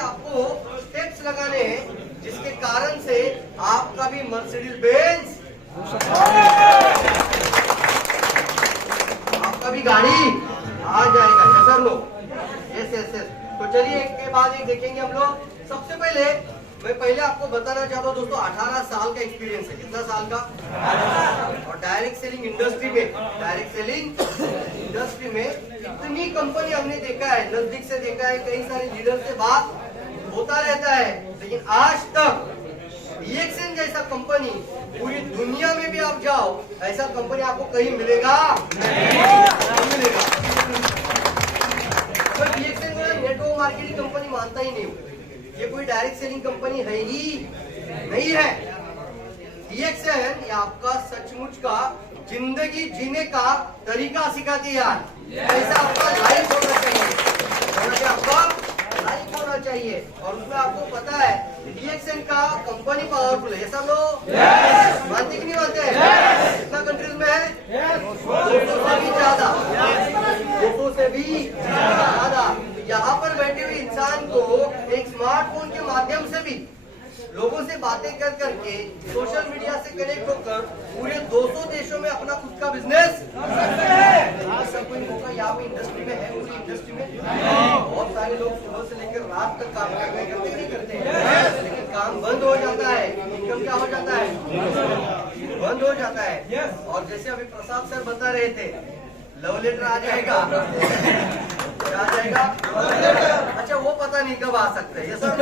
आपको स्टेप्स लगाने हैं जिसके कारण से आपका भी मर्सिडीज बेंज, आपका भी गाड़ी आ जाएगा। सर लोग यस यस यस। तो चलिए एक के बाद एक देखेंगे हम लोग। सबसे पहले मैं आपको बताना चाहता हूँ दोस्तों, 18 साल का एक्सपीरियंस है। कितना साल का? और डायरेक्ट सेलिंग इंडस्ट्री में इतनी कंपनी हमने देखा है, नजदीक से देखा है, कई सारे लीडर से बात होता रहता है, लेकिन आज तक DXN जैसा कंपनी पूरी दुनिया में भी आप जाओ, ऐसा कंपनी आपको कहीं मिलेगा नहीं मिलेगा। तो DXN को नेटवर्क मार्केटिंग कंपनी मानता ही नहीं हूँ, ये कोई डायरेक्ट सेलिंग कंपनी है ही नहीं है। DXN ये आपका सचमुच का जिंदगी जीने का तरीका सिखाती है यार। ऐसा आपका लाइफ होना चाहिए, आपका लाइफ होना चाहिए। और उसमें आपको पता है DXN का कंपनी पावरफुल है, सब लोग मानते कि नहीं मानते? कितना कंट्रीज में है? 200 से भी ज्यादा, 200 से भी ज्यादा। यहाँ पर बैठे हुए इंसान को एक स्मार्टफोन के माध्यम से भी लोगों से बातें कर करके, सोशल मीडिया से कनेक्ट होकर पूरे 200 देशों में अपना खुद का बिजनेस ऐसा कोई मौका यहाँ पे इंडस्ट्री में है? पूरी इंडस्ट्री में बहुत सारे लोग सुबह से लेकर रात तक काम करते नहीं करते, लेकिन काम बंद हो जाता है, इनकम क्या हो जाता है? बंद हो जाता है। और जैसे अभी प्रसाद सर बता रहे थे, लव लेटर आ जाएगा, क्या आ जाएगा? अच्छा वो पता नहीं कब आ सकता है, ये सब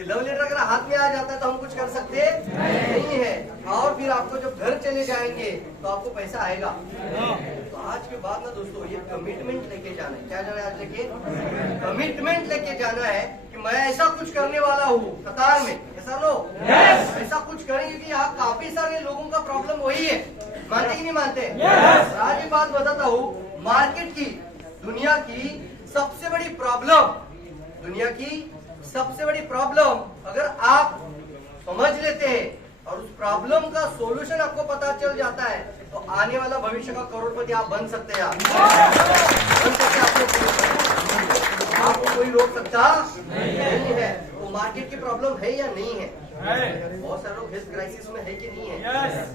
लव लेटर अगर हाथ में आ जाता है तो हम कुछ कर सकते नहीं है। और फिर आपको जब घर चले जाएंगे तो आपको पैसा आएगा। तो आज के बाद ना दोस्तों ये कमिटमेंट लेके जाना है। क्या जाना है आज लेके? कमिटमेंट लेके जाना है कि मैं ऐसा कुछ करने वाला हूँ कतार में। ऐसा लो ऐसा कुछ करेंगे कि यहाँ काफी सारे लोगों का प्रॉब्लम वही है, मानते कि नहीं मानते? आज ये बात बताता हूँ, मार्केट की, दुनिया की सबसे बड़ी प्रॉब्लम अगर आप समझ लेते हैं और उस प्रॉब्लम का सॉल्यूशन आपको पता चल जाता है तो आने वाला भविष्य का करोड़पति आप बन सकते हैं। आपको कोई रोक सकता नहीं है। तो मार्केट की प्रॉब्लम है या नहीं है? बहुत सारे लोग हेल्थ क्राइसिस में है कि नहीं है?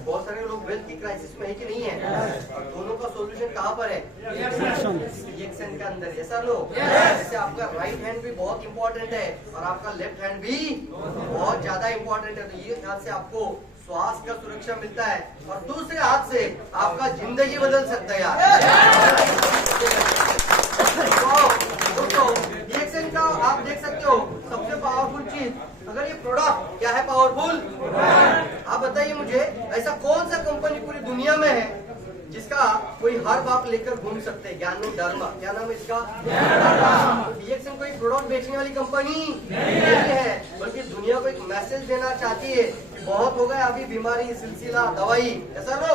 बहुत सारे लोग वेल्थ की क्राइसिस में है कि नहीं है? और दोनों का सॉल्यूशन कहाँ पर है? DXN के अंदर। ऐसा लोग जैसे आपका राइट हैंड भी बहुत इंपॉर्टेंट है और आपका लेफ्ट हैंड भी बहुत ज्यादा इंपॉर्टेंट है। तो ये हाथ से आपको स्वास्थ्य का सुरक्षा मिलता है और दूसरे हाथ से आपका जिंदगी बदल सकता है यार। दोस्तों DXN का आप देख सकते हो सबसे पावरफुल चीज, अगर ये प्रोडक्ट क्या है पावरफुल, आप बताइए मुझे, ऐसा कौन सा कंपनी पूरी दुनिया में है जिसका कोई हर बात लेकर घूम सकते हैं? ज्ञान डर्मा, क्या नाम है इसका? DXN कोई प्रोडक्ट बेचने वाली कंपनी नहीं है, बल्कि दुनिया को एक मैसेज देना चाहती है कि बहुत हो गया अभी बीमारी, सिलसिला, दवाई। ऐसा लो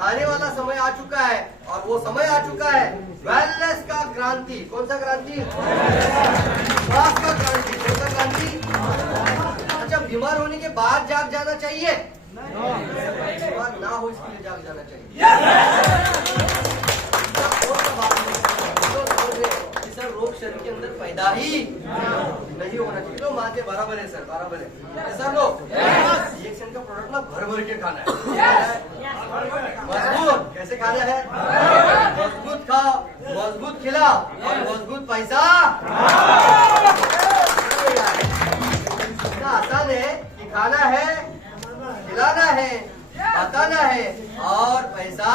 आने वाला समय आ चुका है और वो समय आ चुका है वेलनेस का क्रांति। कौन सा क्रांति? स्वास्थ्य का क्रांति। कौन सा क्रांति? अच्छा बीमार होने के बाद जाग जाना चाहिए? बीमार ना हो इसके लिए जाग जाना चाहिए। सर रोग शरीर के अंदर पैदा ही नहीं होना चाहिए। तो मानते बराबर है सर, बराबर है सर। लोग DXN का प्रोडक्ट ना भर भर के खाना है, मजबूत। कैसे खाना है? मजबूत खाओ, मजबूत खिलाओ और मजबूत पैसा। इतना आसान है कि खाना है, खिलाना है, बताना है और पैसा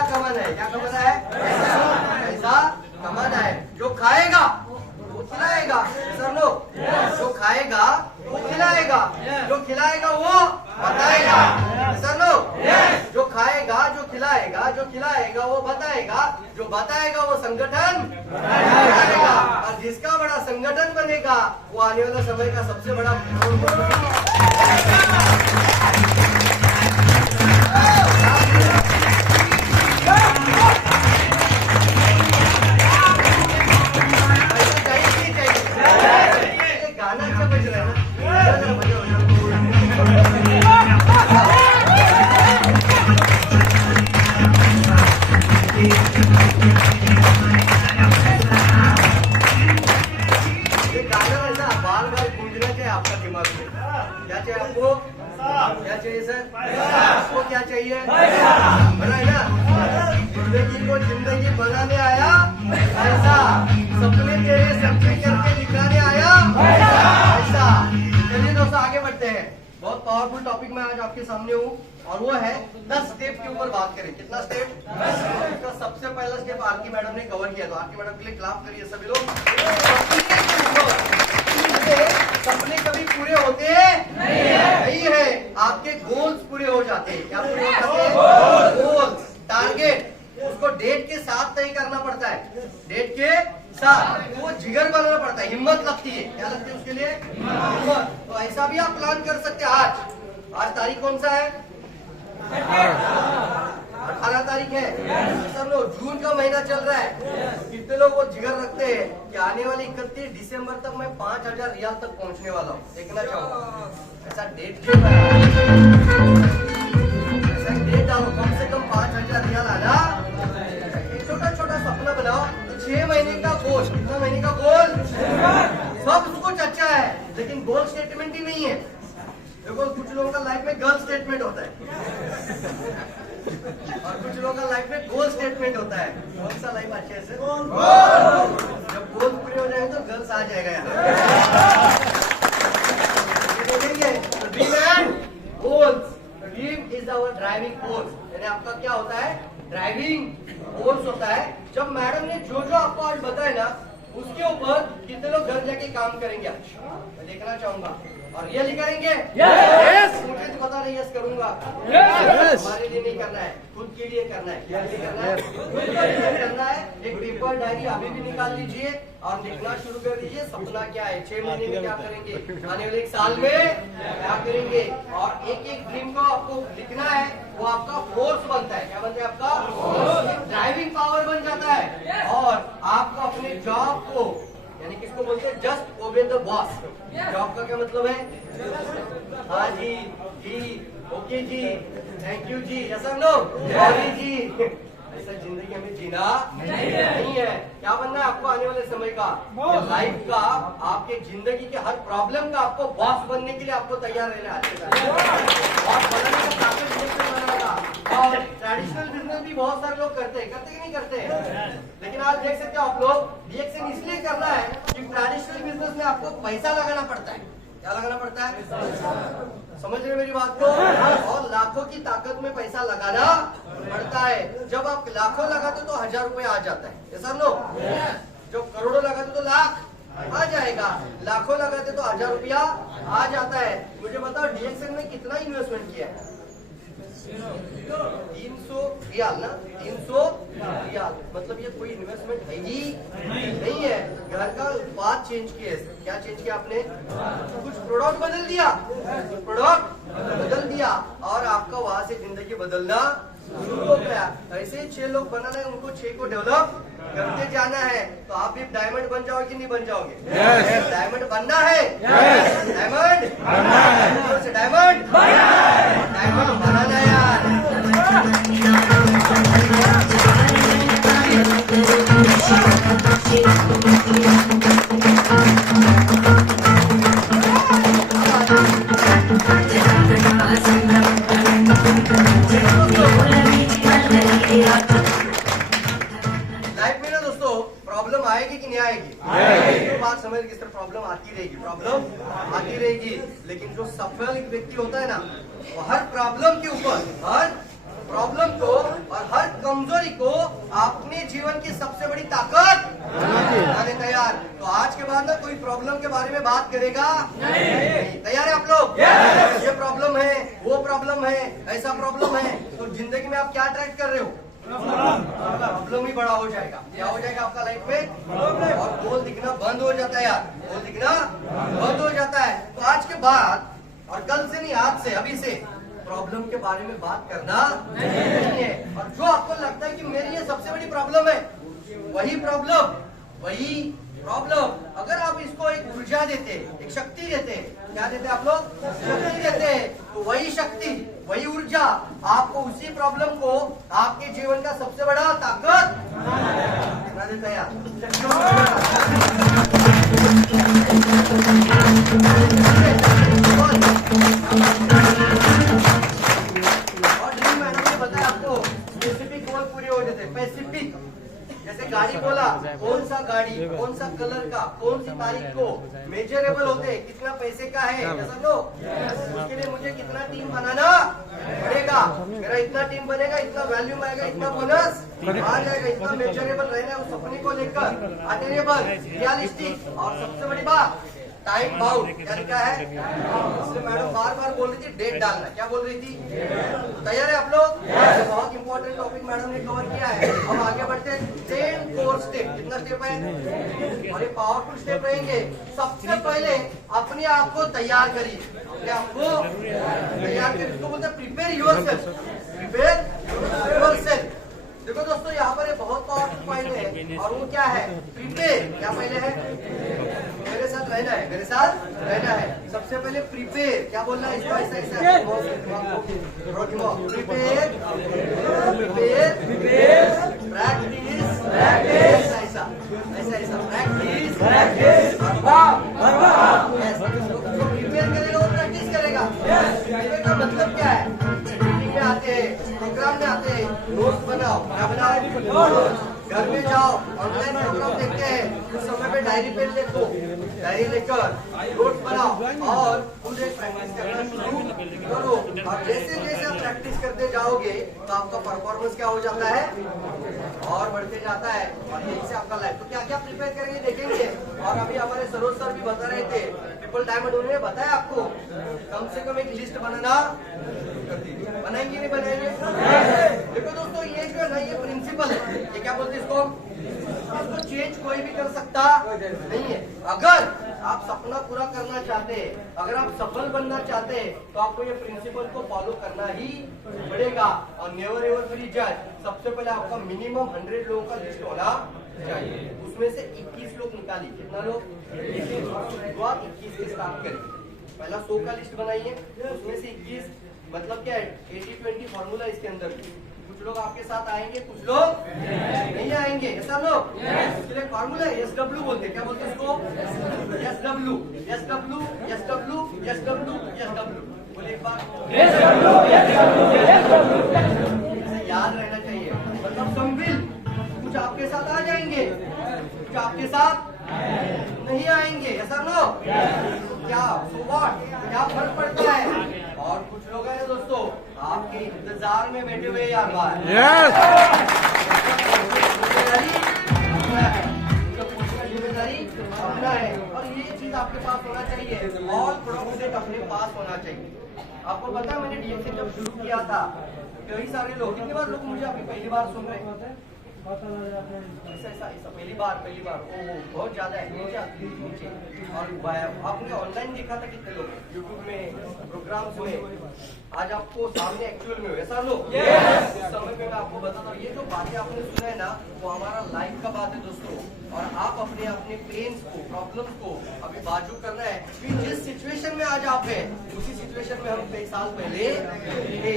कमाना है। क्या कमाना है? पैसा कमाना है। जो खाएगा वो खिलाएगा सर लोग, जो खाएगा वो खिलाएगा, जो खिलाएगा वो बताएगा सर लोग, जो खाएगा, जो खिलाएगा, जो खिलाएगा वो बताएगा, जो बताएगा वो संगठन बनाएगा और जिसका बड़ा संगठन बनेगा वो आने वाला समय का सबसे बड़ा गाना अच्छा बज रहा है ना। कैसा सपने तेरे सच्चे करके दिखाने आया ऐसा। चलिए दोस्तों आगे बढ़ते हैं। बहुत पावरफुल टॉपिक में आज आपके सामने हूँ और वो है 10 स्टेप के ऊपर बात करें। कितना स्टेप? 10 स्टेप। इसका सबसे पहला स्टेप आरके मैडम ने कवर किया, तो आरके मैडम के लिए क्लैप करिए सभी लोग। सपने कभी पूरे होते नहीं है, आपके गोल्स पूरे हो जाते हैं। क्या पूरे हो जाते हैं? गोल्स, टारगेट, उसको डेट के साथ तय करना पड़ता है, डेट के साथ। तो वो जिगर बनाना पड़ता है, हिम्मत लगती है। क्या लगती है उसके लिए? हिम्मत। तो ऐसा भी आप प्लान कर सकते हैं। आज तारीख कौन सा है? 18 तारीख है। सब लोग, जून का महीना चल रहा है। कितने लोग वो जिगर रखते हैं कि आने वाले 31 दिसंबर तक मैं 5000 रियाल तक पहुंचने वाला हूँ। देखना चाहूंगा ऐसा डेट डालो, कम से कम 5000 रियाल आना। एक छोटा छोटा सपना बनाओ। 6 महीने का गोल। कितना महीने का गोल? सब कुछ अच्छा है, लेकिन गोल स्टेटमेंट ही नहीं है। देखो कुछ लोगों का लाइफ में गर्ल स्टेटमेंट होता है और कुछ लोगों का लाइफ में गोल स्टेटमेंट होता है। कौन सा लाइफ अच्छे से? जब गोल पूरे हो जाएंगे तो गर्ल्स आ जाएगा यार। देखेंगे dream and goals. Dream is our driving force, यानी आपका क्या होता है? ड्राइविंग फोर्स होता है। जब मैडम ने जो जो आपको आज बताया ना, उसके ऊपर कितने लोग घर जाके काम करेंगे आज मैं देखना चाहूंगा। और रियली करेंगे? यस। मुझे तो पता नहीं, यस करूंगा। यस। हमारे लिए नहीं करना है, खुद के लिए करना है। क्या करना है? खुद के लिए करना है। एक पेपर डायरी अभी भी निकाल लीजिए और लिखना शुरू कर दीजिए। सपना क्या है? 6 महीने में क्या करेंगे? आने वाले 1 साल में क्या करेंगे? और एक एक ड्रीम को आपको लिखना है। वो आपका फोर्स बनता है। क्या बनता है? आपका ड्राइविंग पावर बन जाता है। और आपको अपने जॉब को, यानी किसको बोलते हैं? Just obey the boss. Job का क्या मतलब है? हाँ जी, ओके जी, थैंक यू जी, ऐसा नो, सॉरी जी। ऐसा जिंदगी हमें जीना नहीं है। क्या बनना है आपको आने वाले समय का? लाइफ का, आपके जिंदगी के हर प्रॉब्लम का आपको बॉस बनने के लिए आपको तैयार रहना है। बॉस बनने का ताकत बनाना था। और ट्रेडिशनल बिजनेस भी बहुत सारे लोग करते हैं कि नहीं करते हैं? लेकिन आज देख सकते हो आप लोग, रिएक्शन इसलिए करना है कि ट्रेडिशनल बिजनेस में आपको पैसा लगाना पड़ता है। क्या लगाना पड़ता है? समझ रहे मेरी बात को? और लाखों की ताकत में पैसा लगाना पड़ता है। जब आप लाखों लगाते तो 1000 रुपए आ जाता है, ऐसा नो? जब करोड़ों लगाते तो लाख आ जाएगा, लाखों लगाते तो 1000 रुपया आ जाता है। मुझे बताओ डीएक्सएन में कितना इन्वेस्टमेंट किया है? 300 रियाल ना? 300 रियाल। मतलब ये कोई इन्वेस्टमेंट है ही नहीं है। घर का उत्पाद चेंज किया। क्या चेंज किया आपने? कुछ प्रोडक्ट बदल दिया, कुछ प्रोडक्ट बदल दिया और आपका वहां से जिंदगी बदलना शुरू हो गया। ऐसे 6 लोग बनाना है, उनको 6 को डेवलप करते जाना है। तो आप भी डायमंड बन जाओगे कि नहीं बन जाओगे? yes. डायमंड बनना है। yes. डायमंड बनना है। डायमंड बनाना है यार। लाइफ में ना दोस्तों प्रॉब्लम आएगी कि नहीं आएगी? तो बात समझ किस तरह प्रॉब्लम आती रहेगी, प्रॉब्लम आती रहेगी। लेकिन जो सफल व्यक्ति होता है ना, वो हर प्रॉब्लम के ऊपर, हर प्रॉब्लम को और हर कमजोरी को अपने जीवन की सबसे बड़ी ताकत बनाने तैयार। तो आज के बाद ना कोई प्रॉब्लम के बारे में बात करेगा नहीं। तैयार है आप लोग? ये प्रॉब्लम है, वो प्रॉब्लम है, ऐसा प्रॉब्लम है। तो जिंदगी में आप क्या अट्रैक्ट कर रहे हो? प्रॉब्लम ही बड़ा हो जाएगा। क्या हो जाएगा आपका लाइफ में? और गोल दिखना बंद हो जाता है यार, गोल दिखना बंद हो जाता है। तो आज के बाद और कल से नहीं, आज से, अभी से प्रॉब्लम के बारे में बात करना नहीं है। और जो आपको लगता है कि मेरी ये सबसे बड़ी प्रॉब्लम है, वही प्रॉब्लम अगर आप इसको एक ऊर्जा देते, एक शक्ति देते, क्या देते आप लोग? शक्ति देते, तो वही शक्ति, वही ऊर्जा आपको उसी प्रॉब्लम को आपके जीवन का सबसे बड़ा ताकत बना देता है यार। और ड्रीम मैडम ने बताया आपको स्पेसिफिक गोल पूरे हो जाते, स्पेसिफिक जैसे गाड़ी बोला, कौन सा गाड़ी, कौन सा कलर का, कौन सी तारीख को, मेजरेबल होते हैं, कितना पैसे का है, समझो। उसके लिए मुझे कितना टीम बनाना पड़ेगा, मेरा इतना टीम बनेगा, इतना वैल्यूम आएगा, इतना बोनस आ जाएगा, इतना मेजरेबल रहना है उस सपने को लेकर, अटेनेबल, रियलिस्टिक, और सबसे बड़ी बात टाइम बाउंड। क्या लिखा है? इसलिए मैडम बार बार बोल रही थी डेट डालना। क्या बोल रही थी? तैयार है आप लोग? बहुत इंपॉर्टेंट टॉपिक मैडम ने कवर किया है। अब आगे बढ़ते हैं। 10 कोर स्टेप। कितना स्टेप है? और ये पावरफुल स्टेप रहेंगे। सबसे पहले अपने आप को तैयार करिए, अपने आप को तैयार करिए। इसको बोलते हैं प्रिपेयर योरसेल्फ, प्रिपेयर योरसेल्फ। देखो दोस्तों, यहाँ पर बहुत पावरफुल पॉइंट है, और वो क्या है? प्रिपेयर। क्या पहले है? मेरे साथ रहना है, मेरे साथ रहना है। सबसे पहले प्रिपेयर। क्या बोलना है? इसको ऐसा ऐसा प्रिपेयर, प्रिपेयर, प्रैक्टिस, प्रैक्टिस, ऐसा ऐसा ऐसा प्रेक्टिस, प्रैक्टिस, प्रिपेयर करेगा और प्रैक्टिस करेगा। प्रिपेयर का मतलब क्या है? मीटिंग में आते हैं, प्रोग्राम में आते हैं, नोट्स बनाओ। क्या बनाओ? घर में जाओ, ऑनलाइन प्रोग्राम देखते हैं, उस समय पे डायरी पेन लिखो, डायरी लेकर नोट्स बनाओ और खुद एक प्रैक्टिस करना शुरू करो। और जैसे जैसे आप प्रैक्टिस करते जाओगे तो आपका परफॉर्मेंस क्या हो जाता है? और बढ़ते जाता है, और यही से आपका लाइफ। तो क्या क्या प्रिपेयर करेंगे देखेंगे। और अभी हमारे सरोज सर भी बता रहे थे, ट्रिपल डायमंड उन्होंने बताया आपको कम से कम एक लिस्ट बनाना। बनाएंगे नहीं बनाएंगे? देखो दोस्तों, ये जो है ना, ये प्रिंसिपल है। ये क्या बोलते हैं इसको? इसको चेंज कोई भी कर सकता नहीं है। अगर आप सपना पूरा करना चाहते हैं, अगर आप सफल बनना चाहते हैं, तो आपको ये प्रिंसिपल को फॉलो करना ही पड़ेगा। और नेवर एवर फ्री जज। सबसे पहले आपका मिनिमम 100 लोगों का लिस्ट होना चाहिए। उसमें से 21 लोग निकालिए। कितना लोग? 21 से स्टार्ट करिए। पहला 100 का लिस्ट बनाइए, उसमें से 21। मतलब क्या है? 80-20 फॉर्मूला इसके अंदर। कुछ लोग आपके साथ आएंगे, कुछ लोग नहीं आएंगे। ऐसा लोग उसके लिए फॉर्मूला है, SW बोलते हैं। क्या बोलते हैं इसको? SW, SW, SW, SW, SW। बोले एक बार, ऐसे याद रहना चाहिए। मतलब संविल, कुछ आपके साथ आ जाएंगे, कुछ आपके साथ नहीं आएंगे। ऐसा लोग क्या क्या फर्क पड़ता है? और कुछ लोग हैं दोस्तों आपके इंतजार में बैठे हुए यार बार। जिम्मेदारी अपना है, और ये चीज आपके पास होना चाहिए। ऑल प्रोडक्ट अपने पास होना चाहिए। आपको पता है, मैंने DXN जब शुरू किया था, कई सारे लोग, कितनी बार लोग मुझे अभी पहली बार सुन रहे हैं? ऐसा पहली बार ओ बहुत ज्यादा है नीचे। और आपने ऑनलाइन देखा था कितने लोग यूट्यूब में, प्रोग्राम्स में। आज आपको सामने एक्चुअल में ऐसा लोग उस समय पे मैं आपको बताता हूँ, ये जो बातें आपने सुना है ना, वो हमारा लाइफ का बात है दोस्तों। और आप अपने अपने पेन्स को, प्रॉब्लम्स को अभी बाजू करना है कि जिस सिचुएशन में आज आप हैं, उसी सिचुएशन में हम कई साल पहले थे।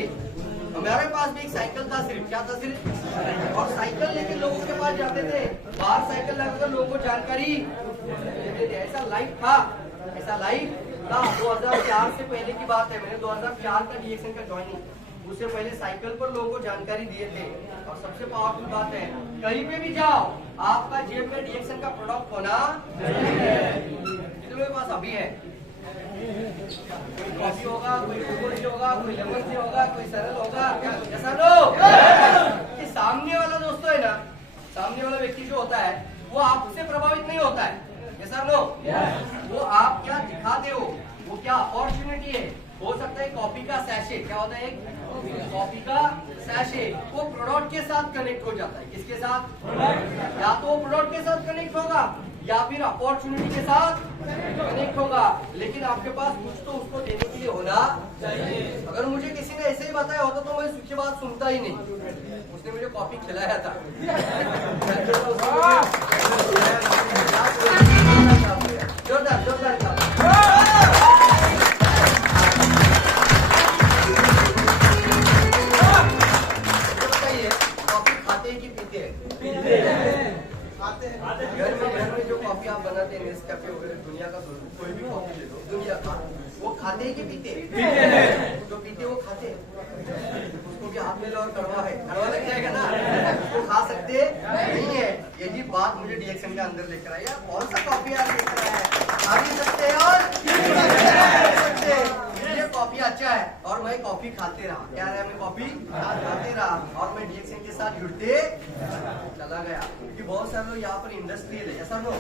हमारे पास भी एक साइकिल था, सिर्फ क्या था? सिर्फ। और साइकिल लेके लोगों के पास जाते थे, बाहर साइकिल लगाकर लोगों को जानकारी देते थे। ऐसा लाइफ था, ऐसा लाइफ था। 2004 से पहले की बात है, मैंने 2004 का DXN का ज्वाइनिंग, उससे पहले साइकिल पर लोगों को जानकारी दिए थे। और सबसे पावरफुल बात है, कहीं पे भी जाओ, आपका जेब में DXN का प्रोडक्ट होना कितने के पास अभी है? कोई कॉफी होगा, कोई कोकोनट होगा, कोई लेमन टी होगा, कोई सरल होगा। ऐसा लो कि सामने वाला दोस्तों है ना, सामने वाला व्यक्ति जो होता है वो आपसे प्रभावित नहीं होता है। ऐसा लो वो आप क्या दिखाते हो, वो क्या अपॉर्चुनिटी है। हो सकता है कॉफी का सैशे, क्या होता है? कॉफी का सैशे, वो प्रोडक्ट के साथ कनेक्ट हो जाता है। किसके साथ? या तो वो प्रोडक्ट के साथ कनेक्ट होगा, या फिर अपॉर्चुनिटी के साथ कनेक्ट होगा। लेकिन आपके पास कुछ तो उसको देने के लिए होना चाहिए। अगर मुझे किसी ने ऐसे ही बताया होता तो मैं उसकी बात सुनता ही नहीं। उसने मुझे कॉफी खिलाया था। जोरदार जोरदार बताइए, कॉफी खाते हैं कि पीते हैं? घर में जो कॉफी आप बनाते हैं, नेस्कैफे वगैरह, दुनिया का कोई भी कॉफी ले लो, दुनिया का, वो खाते हैं कि पीते हैं? जो पीते वो खाते हैं। उसको भी हाथ में लो और कड़वा है, कड़वा लग जाएगा ना, उसको खा सकते नहीं है। बाद मुझे डीएक्सएन के अंदर लेकर आया। कौन सा कॉफी यार लेकर आया है? खा भी सकते हैं और पी भी सकते हैं। ये कॉफी अच्छा है और मैं कॉफी खाते रहा। क्या रहा, मैं कॉफी खाते रहा और मैं डीएक्सएन के साथ जुड़ते चला गया। क्योंकि बहुत सारे लोग यहाँ पर इंडस्ट्रियल है, ऐसा लो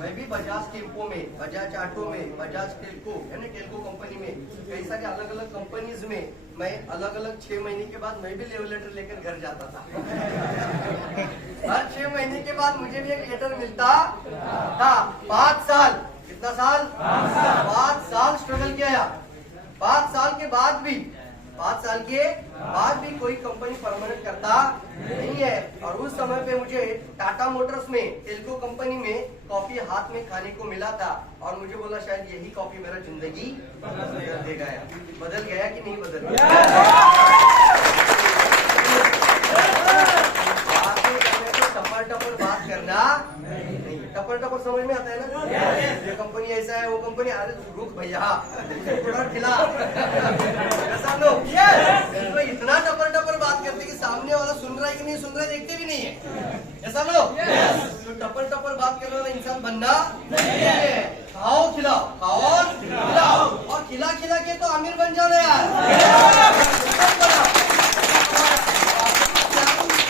मैं भी बजाज टेम्पो में, बजाज ऑटो में, बजाज टेल्को यानी टेल्को कंपनी में, कई सारे अलग अलग कंपनीज में मैं अलग अलग 6 महीने के बाद मैं भी लीव लेटर लेकर घर जाता था। हर 6 महीने के बाद मुझे भी एक लेटर मिलता था। 5 साल, कितना साल? 5 साल स्ट्रगल किया। 5 साल के बाद भी, 5 साल के बाद भी कोई कंपनी परमानेंट करता नहीं है। और उस समय पे मुझे टाटा मोटर्स में, टेल्को कंपनी में कॉफी हाथ में खाने को मिला था और मुझे बोला शायद यही कॉफी मेरा जिंदगी बदल देगा। बदल गया कि नहीं बदल गया? टपर टपर बात करना नहीं, टपर टपर समझ में आता है ना? ये कंपनी ऐसा है, वो कंपनी, अरे रुक भैया खिला ऐसा लोग तो इतना टपर टपर बात करते कि सामने वाला सुन रहा है कि नहीं सुन रहा है देखते भी नहीं है, ऐसा लोग तो टपर टपर बात करने वाला इंसान बनना नहीं है। खाओ खिलाओ, खाओ और खिलाओ, और खिला खिला के तो अमीर बन जाओ यार।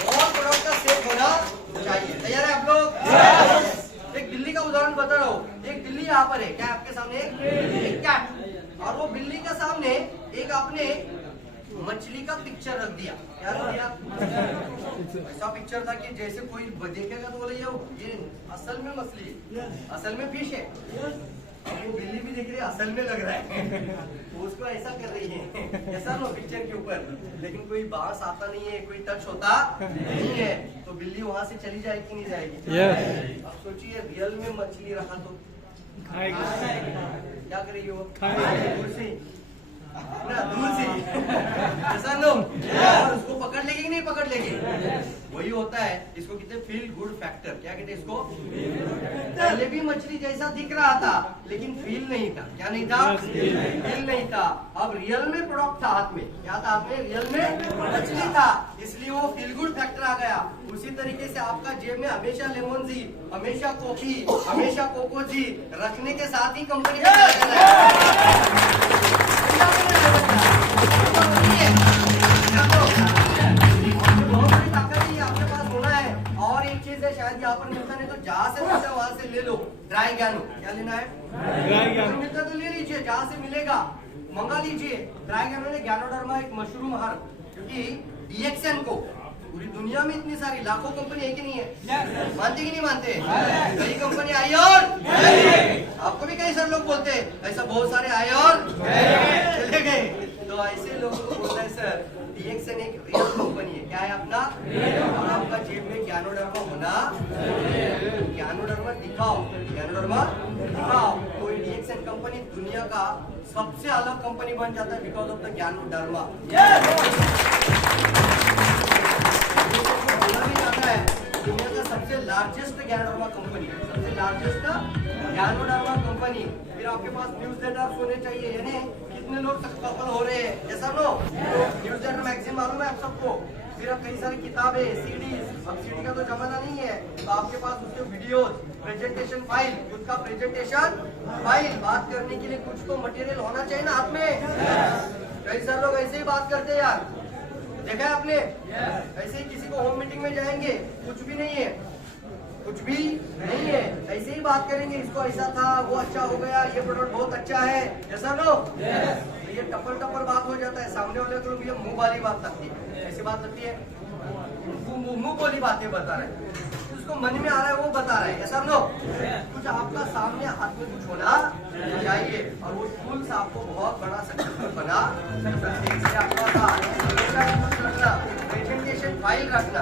और प्रोडक्ट का सेफ होना चाहिए। तैयार है आप लोग? एक बिल्ली का उदाहरण बता रहा हूँ। एक बिल्ली यहाँ पर है, क्या आपके सामने? एक कैट, और वो बिल्ली के सामने एक आपने मछली का पिक्चर रख दिया। क्या रख दिया? ऐसा पिक्चर था कि जैसे कोई देखेगा तो बोले ये असल में मछली, असल में फिश है। वो बिल्ली भी देख रही है, असल में लग रहा है तो उसको ऐसा कर रही है, ऐसा लो पिक्चर के ऊपर, लेकिन कोई बांस आता नहीं है, कोई टच होता नहीं है, तो बिल्ली वहां से चली जाएगी कि नहीं जाएगी? अब सोचिए रियल में मछली रखा तो क्या करेगी वो? दूर से ऐसा लो, और उसको पकड़ लेगी कि नहीं पकड़ लेगी? वही होता है, इसको कहते हैं फील गुड फैक्टर। क्या कहते हैं इसको? पहले भी मछली जैसा दिख रहा था लेकिन फील नहीं था। क्या नहीं था? फील नहीं था। अब रियल में प्रोडक्ट था हाथ में, क्या था हाथ में? रियल में मछली था, इसलिए वो फील गुड फैक्टर आ गया। उसी तरीके से आपका जेब में हमेशा लेमन जी, हमेशा कॉफी, हमेशा कोको जी रखने के साथ ही कंपनी आपके पास होना है। और एक चीज है, शायद यहाँ पर मिलता नहीं तो जहाँ से मिलता है वहां से ले लो। ड्राई ज्ञानो, क्या लेना है? ड्राई ज्ञानो मिलता तो ले लीजिए, जहाँ से मिलेगा मंगा लीजिए। ड्राई ज्ञानो ने ज्ञानोडर्मा एक मशरूम हर्ब, क्योंकि डीएक्सएन को पूरी दुनिया में इतनी सारी लाखों कंपनी है कि नहीं है? मानते कि नहीं मानते? कई कंपनी आई और आपको भी कई सारे लोग बोलते हैं ऐसा, बहुत सारे आए और चले गए। तो ऐसे लोगों को बोलता है सर डीएक्सएन एक रियल कंपनी है। क्या है अपना? और आपका जेब में ज्ञानोडर्मा होना, ज्ञानोडर्मा दिखाओ, ज्ञानोडर्मा दिखाओ। तो डीएक्सएन कंपनी दुनिया का सबसे अलग कंपनी बन जाता है बिकॉज ऑफ द ज्ञानोडर्मा। दुनिया का सबसे लार्जेस्ट ज्ञानोडर्मा कंपनी, सबसे लार्जेस्ट ज्ञानोडर्मा कंपनी। फिर आपके पास न्यूज लेटर होने चाहिए, यानी कितने लोग सफल हो रहे हैं, जैसा लो न्यूज लेटर मैगजीन मालूम है आप सबको। फिर आप कई सारी किताबें, सीडीज, अब सीडी का तो जमाना नहीं है, तो आपके पास उसके वीडियोस, प्रेजेंटेशन फाइल, खुद का प्रेजेंटेशन फाइल, बात करने के लिए कुछ तो मटेरियल होना चाहिए ना हाथ में। कई सारे लोग ऐसे ही बात करते हैं यार, देखा है आपने? ऐसे ही किसी को होम मीटिंग में जाएंगे, कुछ भी नहीं है, कुछ भी नहीं है, ऐसे ही बात करेंगे, इसको ऐसा था, वो अच्छा हो गया, ये प्रोडक्ट बहुत अच्छा है, ऐसा लो ये टपर टपर बात हो जाता है। सामने वाले को ये मुंह वाली बात लगती है, ऐसी बात लगती है, मुंह बोली बातें बता रहे, उसको मन में आ रहा है वो बता रहे हैं, ऐसा लो कुछ आपका सामने हाथ में कुछ होना चाहिए और वो टूल्स आपको बहुत बड़ा सक्सेसफुल बना सकता है। प्रेजेंटेशन फाइल रखना,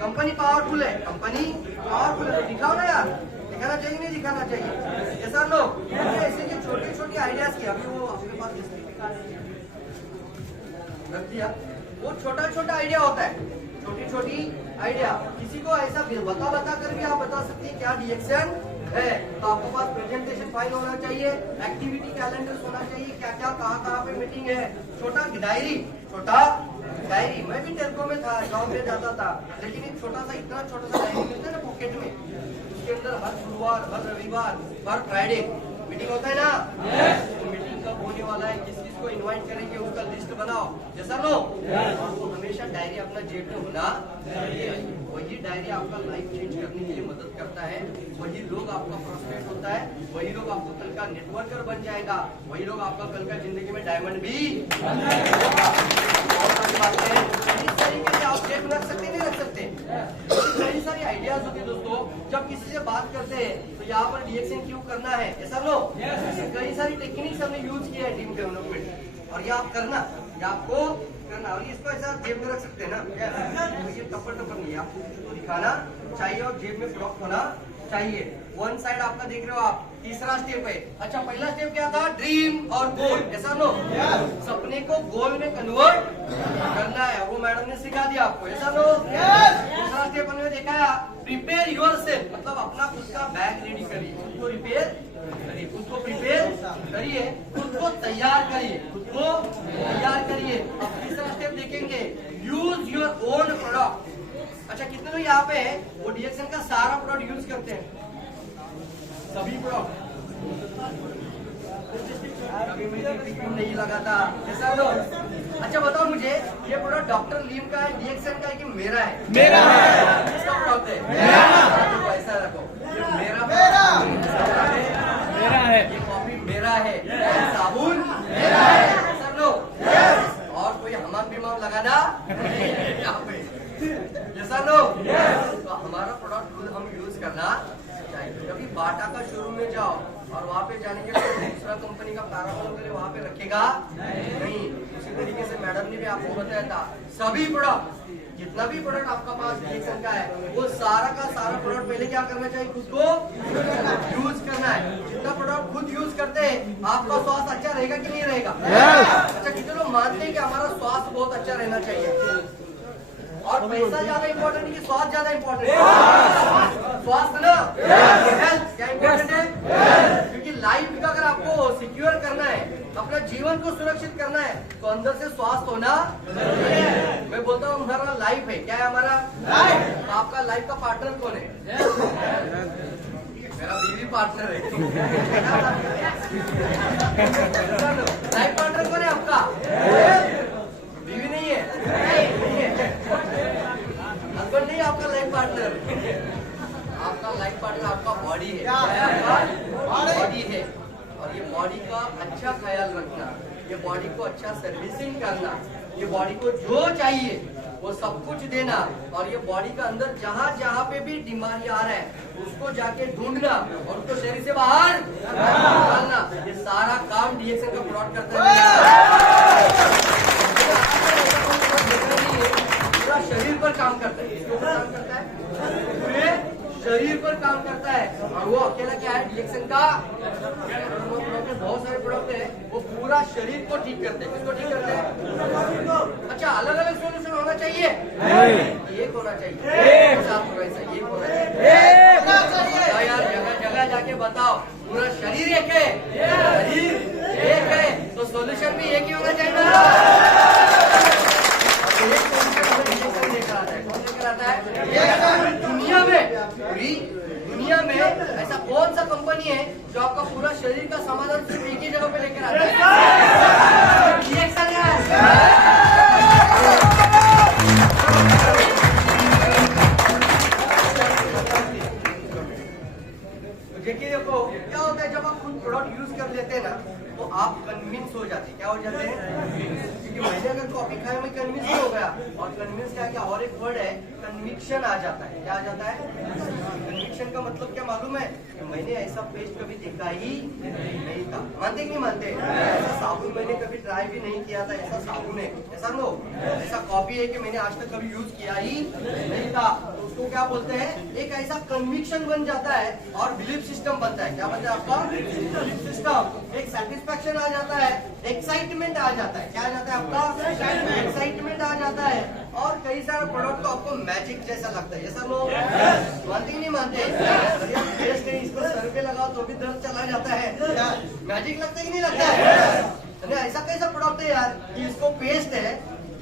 कंपनी पावरफुल है, कंपनी पावरफुल है, दिखाओ ना यार, दिखाना चाहिए नहीं दिखाना चाहिए, ऐसा लोग ऐसे जो छोटे छोटे आइडियाज की, अभी वो आपके पास रख दिया, वो छोटा छोटा आइडिया होता है, छोटी छोटी आइडिया। किसी को ऐसा बता कर भी आप बता सकते हैं क्या डीएक्सएन है। तो आपके पास प्रेजेंटेशन फाइल होना चाहिए, एक्टिविटी कैलेंडर होना चाहिए, क्या क्या कहाँ पे मीटिंग है, छोटा डायरी, छोटा डायरी। मैं भी टेल्को में था, जॉब में जाता था, लेकिन एक छोटा सा, इतना छोटा सा डायरी मिलता है ना पॉकेट में, गुरुवार, हर रविवार, हर फ्राइडे मीटिंग होता है ना? तो मीटिंग कब होने वाला है, किस किस को इनवाइट करेंगे, उसका लिस्ट बनाओ। जैसा लो आपको हमेशा डायरी अपना जेब में होना चाहिए। वही डायरी आपका लाइफ चेंज करने के लिए मदद करता है। वही लोग आपका प्रोस्पेक्ट होता है, वही लोग आपको कल का नेटवर्कर बन जाएगा, वही लोग आपका कल का जिंदगी में डायमंड भी बन जाएगा। और सारी बातें इस तरीके से आप जेब में रख सकते नहीं रख सकते। कई सारी आइडियाज होती है दोस्तों। जब किसी से बात करते हैं तो यहाँ पर रिएक्शन क्यों करना है, ऐसा लो कई सारी टेक्निक्स हमने यूज किया है टीम डेवलपमेंट, और ये आप करना, ये आपको करना। और इसको ऐसा जेब में रख सकते हैं ना, ये टप्पर नहीं है, आपको दिखाना चाहिए और जेब में प्रोडक्ट होना चाहिए। वन साइड आपका देख रहे हो आप, तीसरा स्टेप है। अच्छा, पहला स्टेप क्या था? ड्रीम और गोल, ऐसा लो सपने को गोल में कन्वर्ट करना है, वो मैडम ने सिखा दिया आपको, ऐसा लो। दूसरा स्टेप हमने देखा है, प्रिपेयर योरसेल्फ, मतलब अपना खुद का बैग रेडी करिए, खुद को रिपेयर करिए, खुद को प्रिपेयर करिए, खुद को तैयार करिए, खुद को तैयार करिए। अब तीसरा स्टेप देखेंगे, यूज योर ओन प्रोडक्ट। अच्छा, कितने लोग यहाँ पे वो डीएक्सएन का सारा प्रोडक्ट यूज करते हैं? सभी प्रोडक्ट नहीं लगाता, ऐसा लो। अच्छा बताओ मुझे, ये प्रोडक्ट डॉक्टर लीम का है, डीएक्सएन का है कि मेरा है? मेरा है। किसका प्रोडक्ट है? मेरा। ऐसा रखो, मेरा है, ये कॉफी मेरा है, साबुन मेरा है, ऐसा लो। और कोई हमाम बिमाम लगाना यहाँ पे, जैसा लो। तो हमारा प्रोडक्ट खुद हम यूज करना चाहिए। कभी बाटा का शोरूम में जाओ और वहाँ पे जाने के बाद दूसरा कंपनी का पैराफॉल करे वहाँ पे रखेगा नहीं। उसी तरीके से मैडम ने भी आपको बताया था, सभी प्रोडक्ट, जितना भी प्रोडक्ट आपका पास डीएक्सएन का है, वो सारा का सारा प्रोडक्ट पहले क्या करना चाहिए? खुद को यूज करना है। जितना प्रोडक्ट खुद यूज करते हैं, आपका स्वास्थ्य अच्छा रहेगा कि नहीं रहेगा? अच्छा, कितने लोग मानते हैं कि हमारा स्वास्थ्य बहुत अच्छा रहना चाहिए? और पैसा ज्यादा इम्पोर्टेंट है कि स्वास्थ्य ज्यादा इम्पोर्टेंट है? स्वास्थ्य ना, हेल्थ क्या इम्पोर्टेंट है? क्योंकि लाइफ का अगर आपको सिक्योर करना है, अपना जीवन को सुरक्षित करना है, तो अंदर से स्वास्थ्य होना चाहिए। मैं बोलता हूँ हमारा लाइफ है, क्या है हमारा लाइफ? तो आपका लाइफ का पार्टनर कौन है? मेरा बीवी पार्टनर है। लाइफ पार्टनर कौन है आपका? बीवी नहीं है, हस्बैंड नहीं है आपका लाइफ पार्टनर। आपका लाइफ पार्टनर आपका बॉडी है, बॉडी है। और ये बॉडी का अच्छा ख्याल रखना, ये बॉडी को अच्छा सर्विसिंग करना, ये बॉडी को जो चाहिए वो सब कुछ देना, और ये बॉडी का अंदर जहाँ जहाँ पे भी बीमारी आ रहा है उसको जाके ढूंढना और उसको शरीर से बाहर निकालना, ये सारा काम डीएक्सएन का प्रोडक्ट करता है। पूरा शरीर पर काम करता है, इसके ऊपर काम करता है, पूरे शरीर पर काम करता है। और वो अकेला क्या है? डीएक्सएन का बहुत सारे प्रोडक्ट है, वो पूरा शरीर को ठीक करते हैं। किसको ठीक करते हैं? अच्छा, अलग अलग सोल्यूशन होना चाहिए? एक होना चाहिए, एक होना चाहिए। यार जगह जगह जाके बताओ, पूरा शरीर एक है, शरीर एक है, तो सोल्यूशन भी एक ही होना चाहिए ना? एक सोल्यूशन हमें डीएक्सएन लेकर आता है। कौन लेकर आता है? दुनिया में, पूरी दुनिया में ऐसा कौन सा कंपनी है जो आपका पूरा शरीर का समाधान सिर्फ एक ही जगह पे लेकर आता है? डीएक्सएन है। देखिए, देखो क्या होता है, जब आप खुद प्रोडक्ट यूज कर लेते हैं ना, तो आप कन्विंस हो जाते हैं। क्या हो जाते हैं? क्योंकि मैंने अगर कॉफी खाया मैं कन्विंस हो गया, और कन्विंस क्या और एक वर्ड है, कन्विक्शन आ जाता है। क्या आ जाता है? कन्विक्शन का मतलब क्या मालूम है? कि मैंने ऐसा पेस्ट कभी देखा ही नहीं था। मानते कि नहीं मानते? ऐसा साबुन मैंने कभी ट्राई भी नहीं किया था, ऐसा साबुन है, ऐसा लो। ऐसा कॉफी है कि मैंने आज तक कभी यूज किया ही नहीं था। तो उसको क्या बोलते हैं? एक ऐसा कन्विक्शन बन जाता है और बिलीफ सिस्टम बनता है। क्या बनता है आपका? Belief system. एक सेटिस्फैक्शन आ जाता है, एक्साइटमेंट आ जाता है। क्या आ जाता है आपका? एक्साइटमेंट आ जाता है। और कई सारे प्रोडक्ट तो आपको मैजिक जैसा लगता है। ऐसा लोग मानते ही नहीं मानते? इसको सर पे लगाओ तो भी दर्द चला जाता है। मैजिक लगता है कि नहीं लगता है? ऐसा कैसा प्रोडक्ट है यार कि इसको पेस्ट है,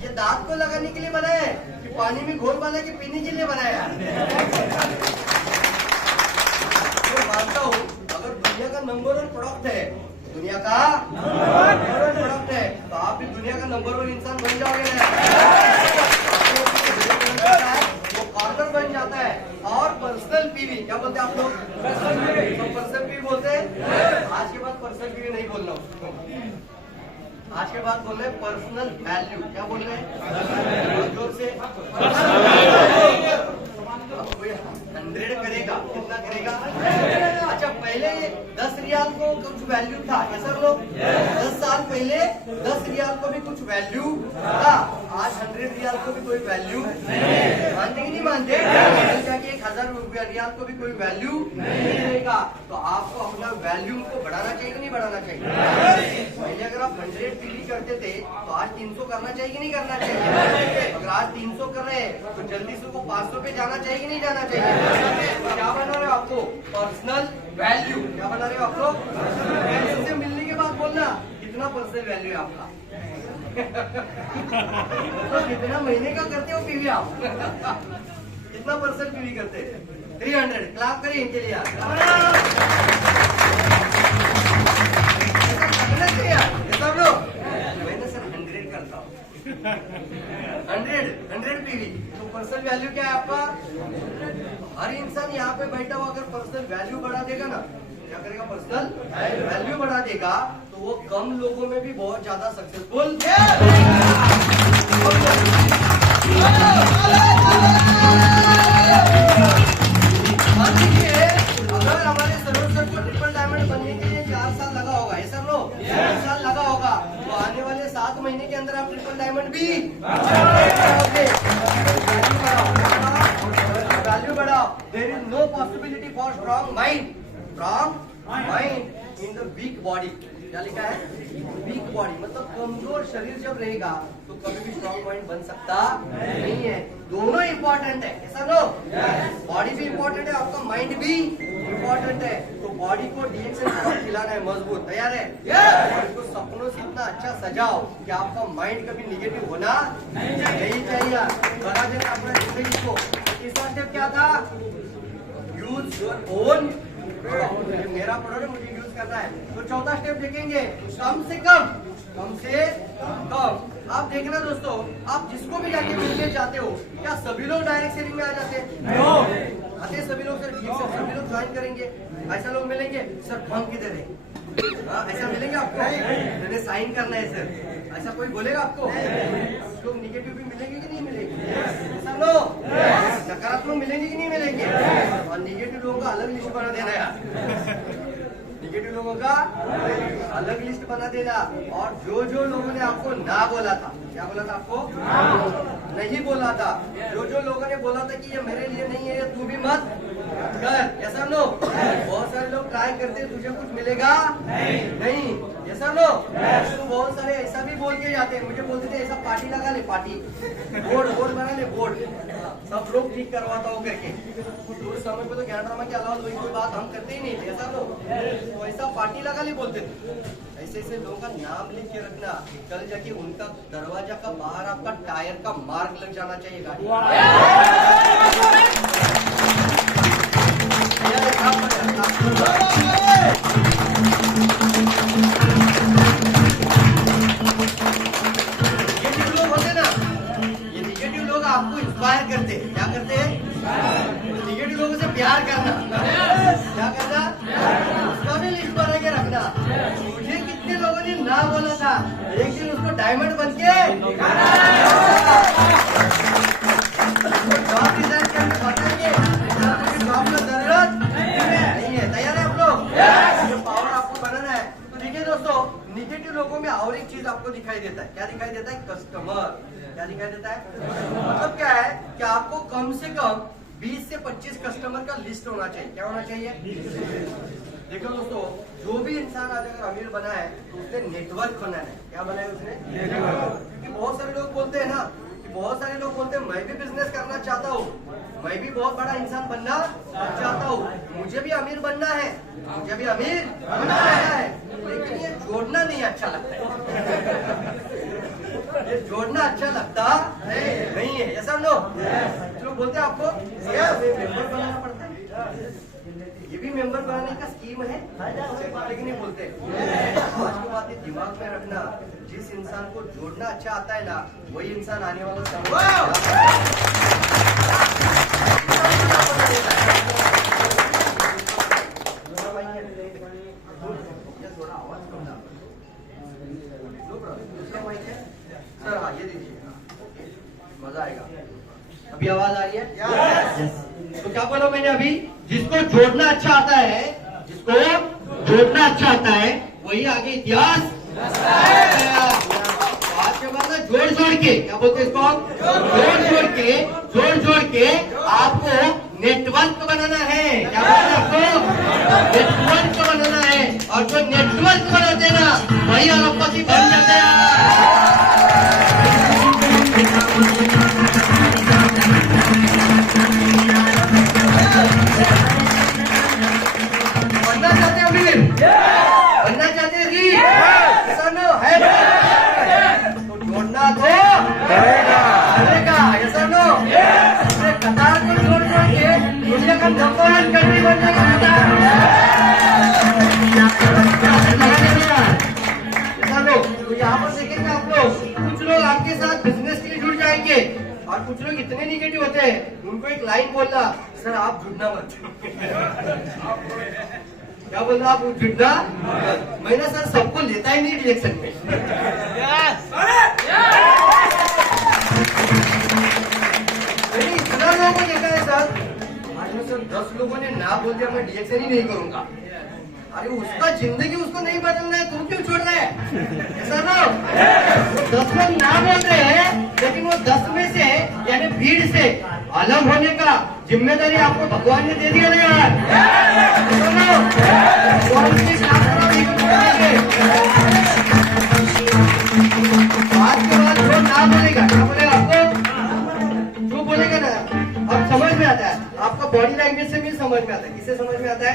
ये दांत को लगाने के लिए बनाया है कि पानी में घोल बना के पीने के लिए बनाया है? दुनिया का प्रोडक्ट है, तो आप भी दुनिया का नंबर 1 इंसान बन जाओगे वो कॉर्नर बन जाता है। और पर्सनल पीवी क्या बोलते हैं आप लोग? तो पर्सनल पीवी बोलते हैं। आज के बाद पर्सनल पीवी नहीं बोलना उसको, आज के बाद बोल रहे हैं पर्सनल वैल्यू। क्या बोल रहे हैं? जोर से। अब कोई 100 करेगा, कितना करेगा? अच्छा, पहले 10 रियाल को कुछ वैल्यू था क्या सर लोग? 10 साल पहले 10 रियाल को भी कुछ वैल्यू था। आज 100 रियाल को भी कोई वैल्यू मानते कि नहीं मानते? जाके 1000 रियाल को भी कोई वैल्यू नहीं रहेगा। तो आपको अपना वैल्यू को बढ़ाना चाहिए कि नहीं बढ़ाना चाहिए? पहले अगर आप 100 पीवी करते थे तो आज 300 करना चाहिए कि नहीं करना चाहिए? अगर आज 300 कर रहे हैं तो जल्दी से वो 500 पे जाना चाहिए कि नहीं जाना चाहिए? तो क्या बना रहे हो आपको? Personal value. क्या बना रहे हो आप लोग? वैल्यू से मिलने के बाद बोलना कितना पर्सनल वैल्यू है आपका। तो कितना महीने का करते हो पीवी आप? कितना पर्सनल पीवी करते हैं? 300। क्लैप करिए इनके लिए यार। सब लोग मैंने सर 100 करता हूँ। 100 पीवी। तो पर्सनल वैल्यू क्या है आपका? हर इंसान यहाँ पे बैठा हुआ अगर पर्सनल वैल्यू बढ़ा देगा ना, क्या करेगा? पर्सनल वैल्यू बढ़ा देगा तो वो कम लोगों में भी बहुत ज्यादा सक्सेसफुल। अगर हमारे सरोवर को ट्रिपल डायमंड बनने के लिए 4 साल लगा होगा, ऐसा लोग 4 साल लगा होगा, तो आने वाले 7 महीने के अंदर आप ट्रिपल डायमंड भी वैल्यू बढ़ाओ। There is no possibility for strong mind in the weak body. क्या लिखा है? वीक बॉडी मतलब कमजोर शरीर जब रहेगा तो कभी भी स्ट्रॉन्ग माइंड बन सकता नहीं है। दोनों इंपॉर्टेंट है, ऐसा लो। बॉडी भी इंपॉर्टेंट है, आपका माइंड भी इंपॉर्टेंट है। तो बॉडी को DXN खिलाना है मजबूत। तैयार है? बॉडी को सपनों से इतना अच्छा सजाओ कि आपका माइंड कभी निगेटिव होना नहीं चाहिए। बना देना अपना जिंदगी को। तीसरा स्टेप क्या था? Use your own. मेरा प्रोडक्ट मुझे यूज करना है। तो चौथा स्टेप देखेंगे, कम से कम। आप देखना दोस्तों, आप जिसको भी जाके मिलने जाते हो, क्या सभी लोग डायरेक्ट सेलिंग में आ जाते हैं? आते सभी लोग सर, सभी लोग ज्वाइन करेंगे। ऐसा लोग मिलेंगे सर, फॉर्म किधर है? ऐसा मिलेंगे आपको? मैंने साइन करना है सर, ऐसा कोई बोलेगा आपको? लोग निगेटिव भी मिलेंगे कि नहीं मिलेंगे? सब लोग सकारात्मक मिलेंगे कि नहीं मिलेंगे? और निगेटिव लोगों का अलग लिस्ट बना देना यार। निगेटिव लोगों का अलग लिस्ट बना देना। और जो लोगों ने आपको ना बोला था, क्या बोला था आपको? नहीं बोला था। जो लोगों ने बोला था कि ये मेरे लिए नहीं है, ये तू भी मत कर। ऐसा लोग बहुत सारे लोग ट्राई करते हैं, तुझे कुछ मिलेगा नहीं। ऐसा लोग बहुत सारे ऐसा भी बोल के जाते हैं। मुझे बोलते थे ऐसा पार्टी लगा ले, पार्टी बोर्ड बना ले, बोर्ड सब लोग ठीक करवाता हूँ करके। दूर समय पे तो ज्ञान ड्रामा के अलावा कोई बात हम करते ही नहीं थे। ऐसा लोग ऐसा पार्टी लगा ले बोलते थे। ऐसे लोगों का नाम लिख के रखना, कल जाके उनका दरवाजा का बाहर आपका टायर का मार्क लग जाना चाहिए गाड़ी। निगेटिव लोग होते ना, ये निगेटिव लोग आपको इंस्पायर करते हैं। क्या करते हैं? निगेटिव लोगों से प्यार करना। क्या करना? उसका भी लिस्ट बना के रखना। मुझे कितने लोगों ने ना बोला था, एक दिन उसको डायमंड बन के जॉब डिजाइन करके बताएंगे। जॉब का जरूरत नहीं है। तैयार है आप लोग? जो पावर आपको बनाना है। तो देखिए दोस्तों, निगेटिव लोगों में और एक चीज आपको दिखाई देता है। क्या दिखाई देता है? कस्टमर। क्या दिखाई देता है? मतलब क्या है कि आपको कम से कम 20 से 25 कस्टमर का लिस्ट होना चाहिए। क्या होना चाहिए? देखो दोस्तों, जो भी इंसान आज अगर अमीर बना है तो उसने नेटवर्क बनाना है। क्या बनाया उसने? क्योंकि बहुत सारे लोग बोलते हैं ना, कि बहुत सारे लोग बोलते हैं मैं भी बिजनेस करना चाहता हूँ, मैं भी बहुत बड़ा इंसान बनना चाहता हूँ, मुझे भी अमीर बनना है, मुझे भी अमीर बनना है। लेकिन ये जोड़ना नहीं अच्छा लगता है। ये जोड़ना अच्छा लगता नहीं है। ऐसा लोग बोलते हैं आपको मेंबर बनाना पड़ता है। ये भी मेंबर बनाने का स्कीम है, लेकिन नहीं बोलते। आज की बात दिमाग में रखना, जिस इंसान को जोड़ना अच्छा आता है ना, वही इंसान आने वाला थोड़ा आवाज कम ना सर। हाँ ये दीजिए, मजा आएगा। अभी आवाज आ रही है? yes. तो क्या बोला मैंने अभी? जिसको जोड़ना अच्छा आता है, जिसको जोड़ना अच्छा आता है, वही आगे इतिहास। आज के बाद जोड़ जोड़ के, क्या बोलते हैं इसको? जोड़ जोड़ के आपको नेटवर्क बनाना है। क्या बोलते हैं आपको? नेटवर्क बनाना है। और जो नेटवर्क बनाते हैं ना, वही अरबपति बन जाते हैं। बनना चाहते हैं अमीर? बनना चाहते हैं रीच? ऐसा न है तो जोड़ना तो चलेगा। ऐसा नो कतार को जोड़ के दुनिया का नंबर 1 कंट्री बन जाएगा। ऐसा नो तो यहाँ पर देखेंगे आप लोग, कुछ लोग आपके साथ बिजनेस के लिए जुड़ जाएंगे और कुछ लोग इतने निगेटिव होते हैं, उनको एक लाइन बोलना, सर आप जुड़ना मत। क्या बोलना? आप जुड़ना। मैंने सर सबको लेता ही नहीं रिएक्शन में। मैंने इतना लोगों को देखा है सर, आज में सर 10 लोगों ने ना बोल दिया मैं रिएक्शन ही नहीं करूंगा। अरे उसका जिंदगी उसको नहीं बदलना है, तुम क्यों छोड़ रहे हैं? ऐसा ना, वो 10 लोग ना बोल रहे हैं, लेकिन वो 10 में से यानी भीड़ से अलग होने का जिम्मेदारी आपको भगवान ने दे दिया ना यार। आज के बाद वो ना बोलेगा, क्या बोलेगा आपको? जो बोलेगा ना, अब समझ में आता है आपका। बॉडी लैंग्वेज से भी समझ में आता है। किससे समझ में आता है?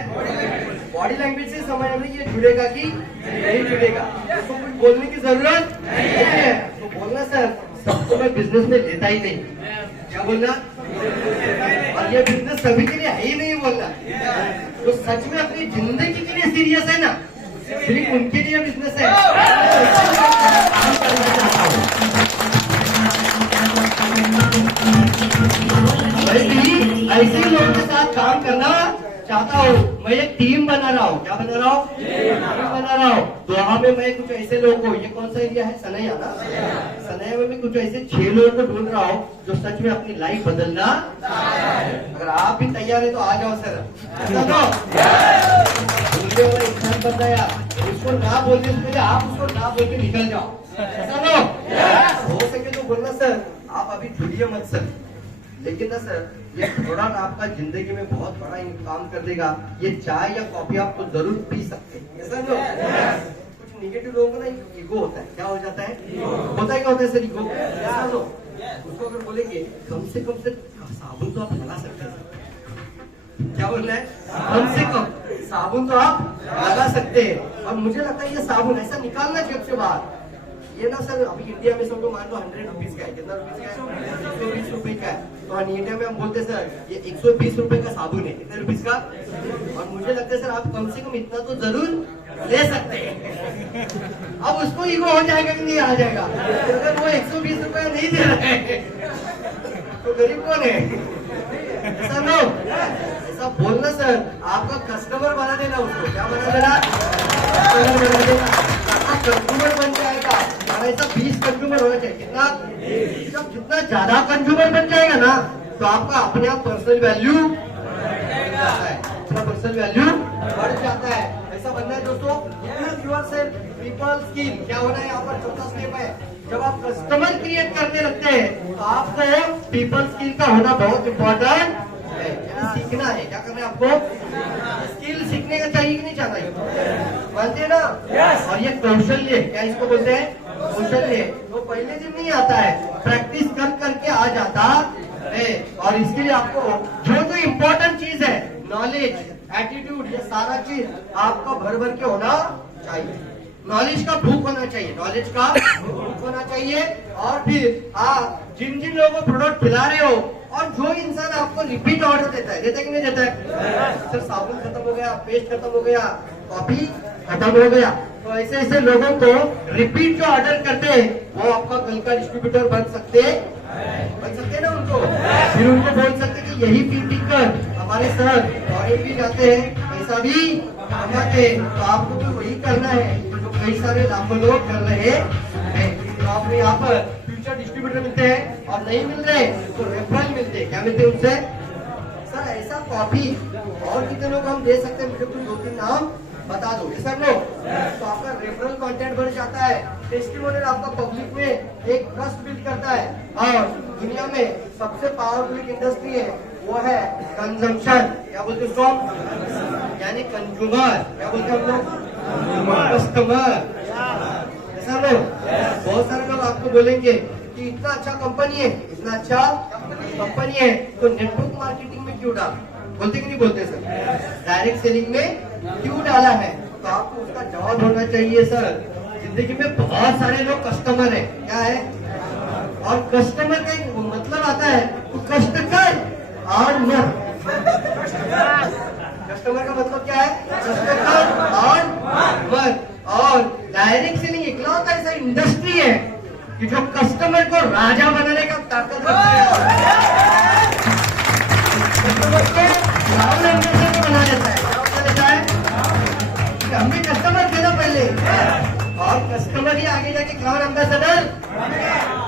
बॉडी लैंग्वेज से समझ में ये जुड़ेगा कि नहीं जुड़ेगा। उसको कुछ बोलने की जरूरत नहीं है। तो बोलना सर सबको मैं बिजनेस में लेता ही नहीं। क्या बोलना? और ये बिजनेस सभी के लिए है ही नहीं बोलना। जो सच में अपनी जिंदगी के लिए सीरियस है ना, सिर्फ उनके लिए बिजनेस है। ऐसे ही लोगों के साथ काम करना चाहता हूँ। मैं एक टीम बना रहा हूँ। क्या बना रहा हूँ? टीम बना रहा हूँ। तो वहाँ में मैं कुछ ऐसे लोगों को, ये कौन सा एरिया है? सनैया ना? सनैया में मैं कुछ ऐसे 6 लोगों को ढूंढ रहा हूँ जो सच में अपनी लाइफ बदलना। अगर आप भी तैयार है तो आ जाओ सर। बोलने वाला इंसान बन गया, उसको ना बोलते पहले आप उसको ना बोल के निकल जाओ। ऐसा लो हो सके तो बोलना सर आप अभी जुड़िए मत सर, लेकिन ना सर ये प्रोडक्ट आपका जिंदगी में बहुत बड़ा काम कर देगा। ये चाय या कॉफी आप तो जरूर पी सकते हैं। ऐसा लो कुछ निगेटिव लोगों का ना ईगो होता है। क्या हो जाता है? होता है क्या होता है सर? ईगो। ऐसा लो उसको अगर बोलेंगे कम से साबुन तो आप लगा सकते हैं। क्या बोलना है? कम से कम साबुन तो आप लगा सकते हैं। और मुझे लगता है ये साबुन ऐसा निकालना जेब से बाहर, ये ना सर अभी इंडिया में समझो मान लो 100 रुपीज का है। कितना रुपीज का है? 120 रुपए का है। तो इंडिया में हम बोलते हैं सर ये 120 रुपए का साबुन है। कितने रुपीज का? और मुझे लगता है सर आप कम से कम इतना तो जरूर ले सकते हैं। अब उसको ईगो हो जाएगा कि नहीं आ जाएगा? अगर वो 120 रुपए नहीं दे रहे हैं तो गरीब कौन है? ऐसा नो ऐसा बोलना सर, आपका कस्टमर बना देना उसको। क्या बना देना? कस्टमर बना देना। कंज्यूमर बन जाएगा। और ऐसा 20 कंज्यूमर होना चाहिए। कितना? जब जितना ज्यादा कंज्यूमर बन जाएगा ना, तो आपका अपने आप पर्सनल वैल्यू अपना पर्सनल वैल्यू बढ़ जाता है। ऐसा बनना है दोस्तों। Use yourself people skill. क्या होना है यहाँ पर? चौथा स्टेप है, जब आप कस्टमर क्रिएट करने लगते हैं तो आपको पीपल स्किल का होना बहुत इम्पोर्टेंट है। सीखना है। क्या करना है आपको? स्किल सीखने का चाहिए कि नहीं चाहिए? मानते हैं ना? और ये कौशल्य, क्या इसको बोलते हैं? कौशल्य। तो पहले दिन नहीं आता है, प्रैक्टिस कर करके आ जाता है। और इसके लिए आपको जो जो इम्पोर्टेंट चीज है, नॉलेज, एटीट्यूड, ये सारा चीज आपका भर भर के होना चाहिए। नॉलेज का भूख होना चाहिए। नॉलेज का भूख होना चाहिए। और फिर आप जिन जिन लोगों को प्रोडक्ट खिला रहे हो और जो इंसान आपको रिपीट ऑर्डर देता है कि नहीं देता है? सर साबुन खत्म हो गया, पेस्ट खत्म हो गया, कॉफी खत्म हो गया, तो ऐसे ऐसे लोगों को रिपीट जो ऑर्डर करते हैं वो आपका कल का डिस्ट्रीब्यूटर बन सकते हैं ना उनको। फिर उनको बोल सकते कि यही पी कर हमारे सर फॉरेन भी जाते हैं, पैसा भी कमाते हैं, तो आपको भी वही करना है जो कई सारे लाखों लोग कर रहे हैं। तो आपको यहाँ पर फ्यूचर डिस्ट्रीब्यूटर मिलते हैं और नहीं मिल रहे तो रेफरल मिलते हैं। क्या मिलते हैं उनसे? सर ऐसा कॉपी और कितने लोग हम दे सकते हैं? मुझे कुछ 2-3 नाम बता दो सर लोग, तो आपका रेफरल कंटेंट बढ़ जाता है, टेस्टिमोनियल आपका पब्लिक में एक ट्रस्ट बिल्ड करता है। और दुनिया में सबसे पावरफुल इंडस्ट्री है वो है कंजम्पशन। क्या बोलते हैं उसको? यानी कंज्यूमर। क्या बोलते हैं हम लोग? कस्टमर। ऐसा लोग बहुत सारे लोग आपको बोलेंगे कि इतना अच्छा कंपनी है, इतना अच्छा कंपनी है, तो नेटवर्क मार्केटिंग में क्यों डाला? बोलते कि नहीं बोलते सर? डायरेक्ट सेलिंग में क्यों डाला है? तो आपको उसका जवाब होना चाहिए सर। जिंदगी में बहुत सारे लोग कस्टमर है। क्या है? और कस्टमर का एक मतलब आता है तो कष्ट कर और मत। कस्टमर का मतलब क्या है? कष्ट कर और मत। और डायरेक्ट सेलिंग इकलौता ऐसा इंडस्ट्री है कि जो कस्टमर को राजा बनाने का ताकत रखता है। कस्टमर को राहुल एम्बेसडर बना देता है। क्या बना देता है? कि हमें कस्टमर देना पहले, और कस्टमर ही आगे जाके क्राउन एम्बेसडर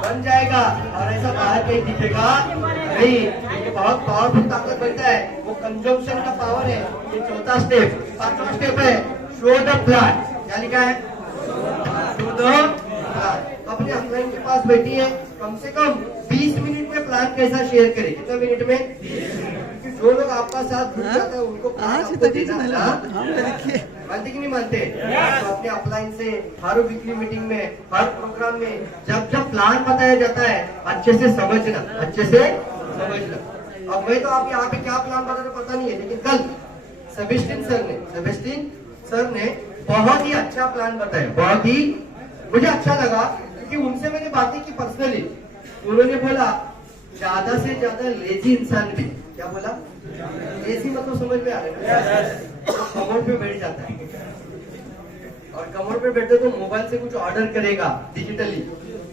बन जाएगा। और ऐसा बाहर कहीं दिखेगा नहीं। ये बहुत पावरफुल ताकत बनता है, वो कंजम्पशन का पावर है। ये चौथा स्टेप। 5वां स्टेप है शो द प्लान। क्या लिखा है? Show the plan. अपने अपलाइन के पास बैठी है, कम से कम 20 मिनट में प्लान कैसा शेयर करे। कितना मिनट में? क्योंकि जो लोग आपका साथ जुड़ जाता है उनको मानते कि नहीं मानते? तो अपने अपलाइन से हर वीकली मीटिंग में, हर प्रोग्राम में जब प्लान बताया जाता है अच्छे से समझना। अब मैं तो आप यहाँ पे क्या प्लान बता रहे पता नहीं है, लेकिन कल सेबेस्टियन सर ने बहुत ही अच्छा प्लान बताया। बहुत ही मुझे अच्छा लगा क्योंकि उनसे मैंने बातें की पर्सनली। उन्होंने बोला ज्यादा से ज्यादा लेजी इंसान भी, क्या बोला? लेजी मतलब समझ में आ रहा है? तो कमर पे बैठ जाता है, और कमर पे बैठे तो मोबाइल से कुछ ऑर्डर करेगा डिजिटली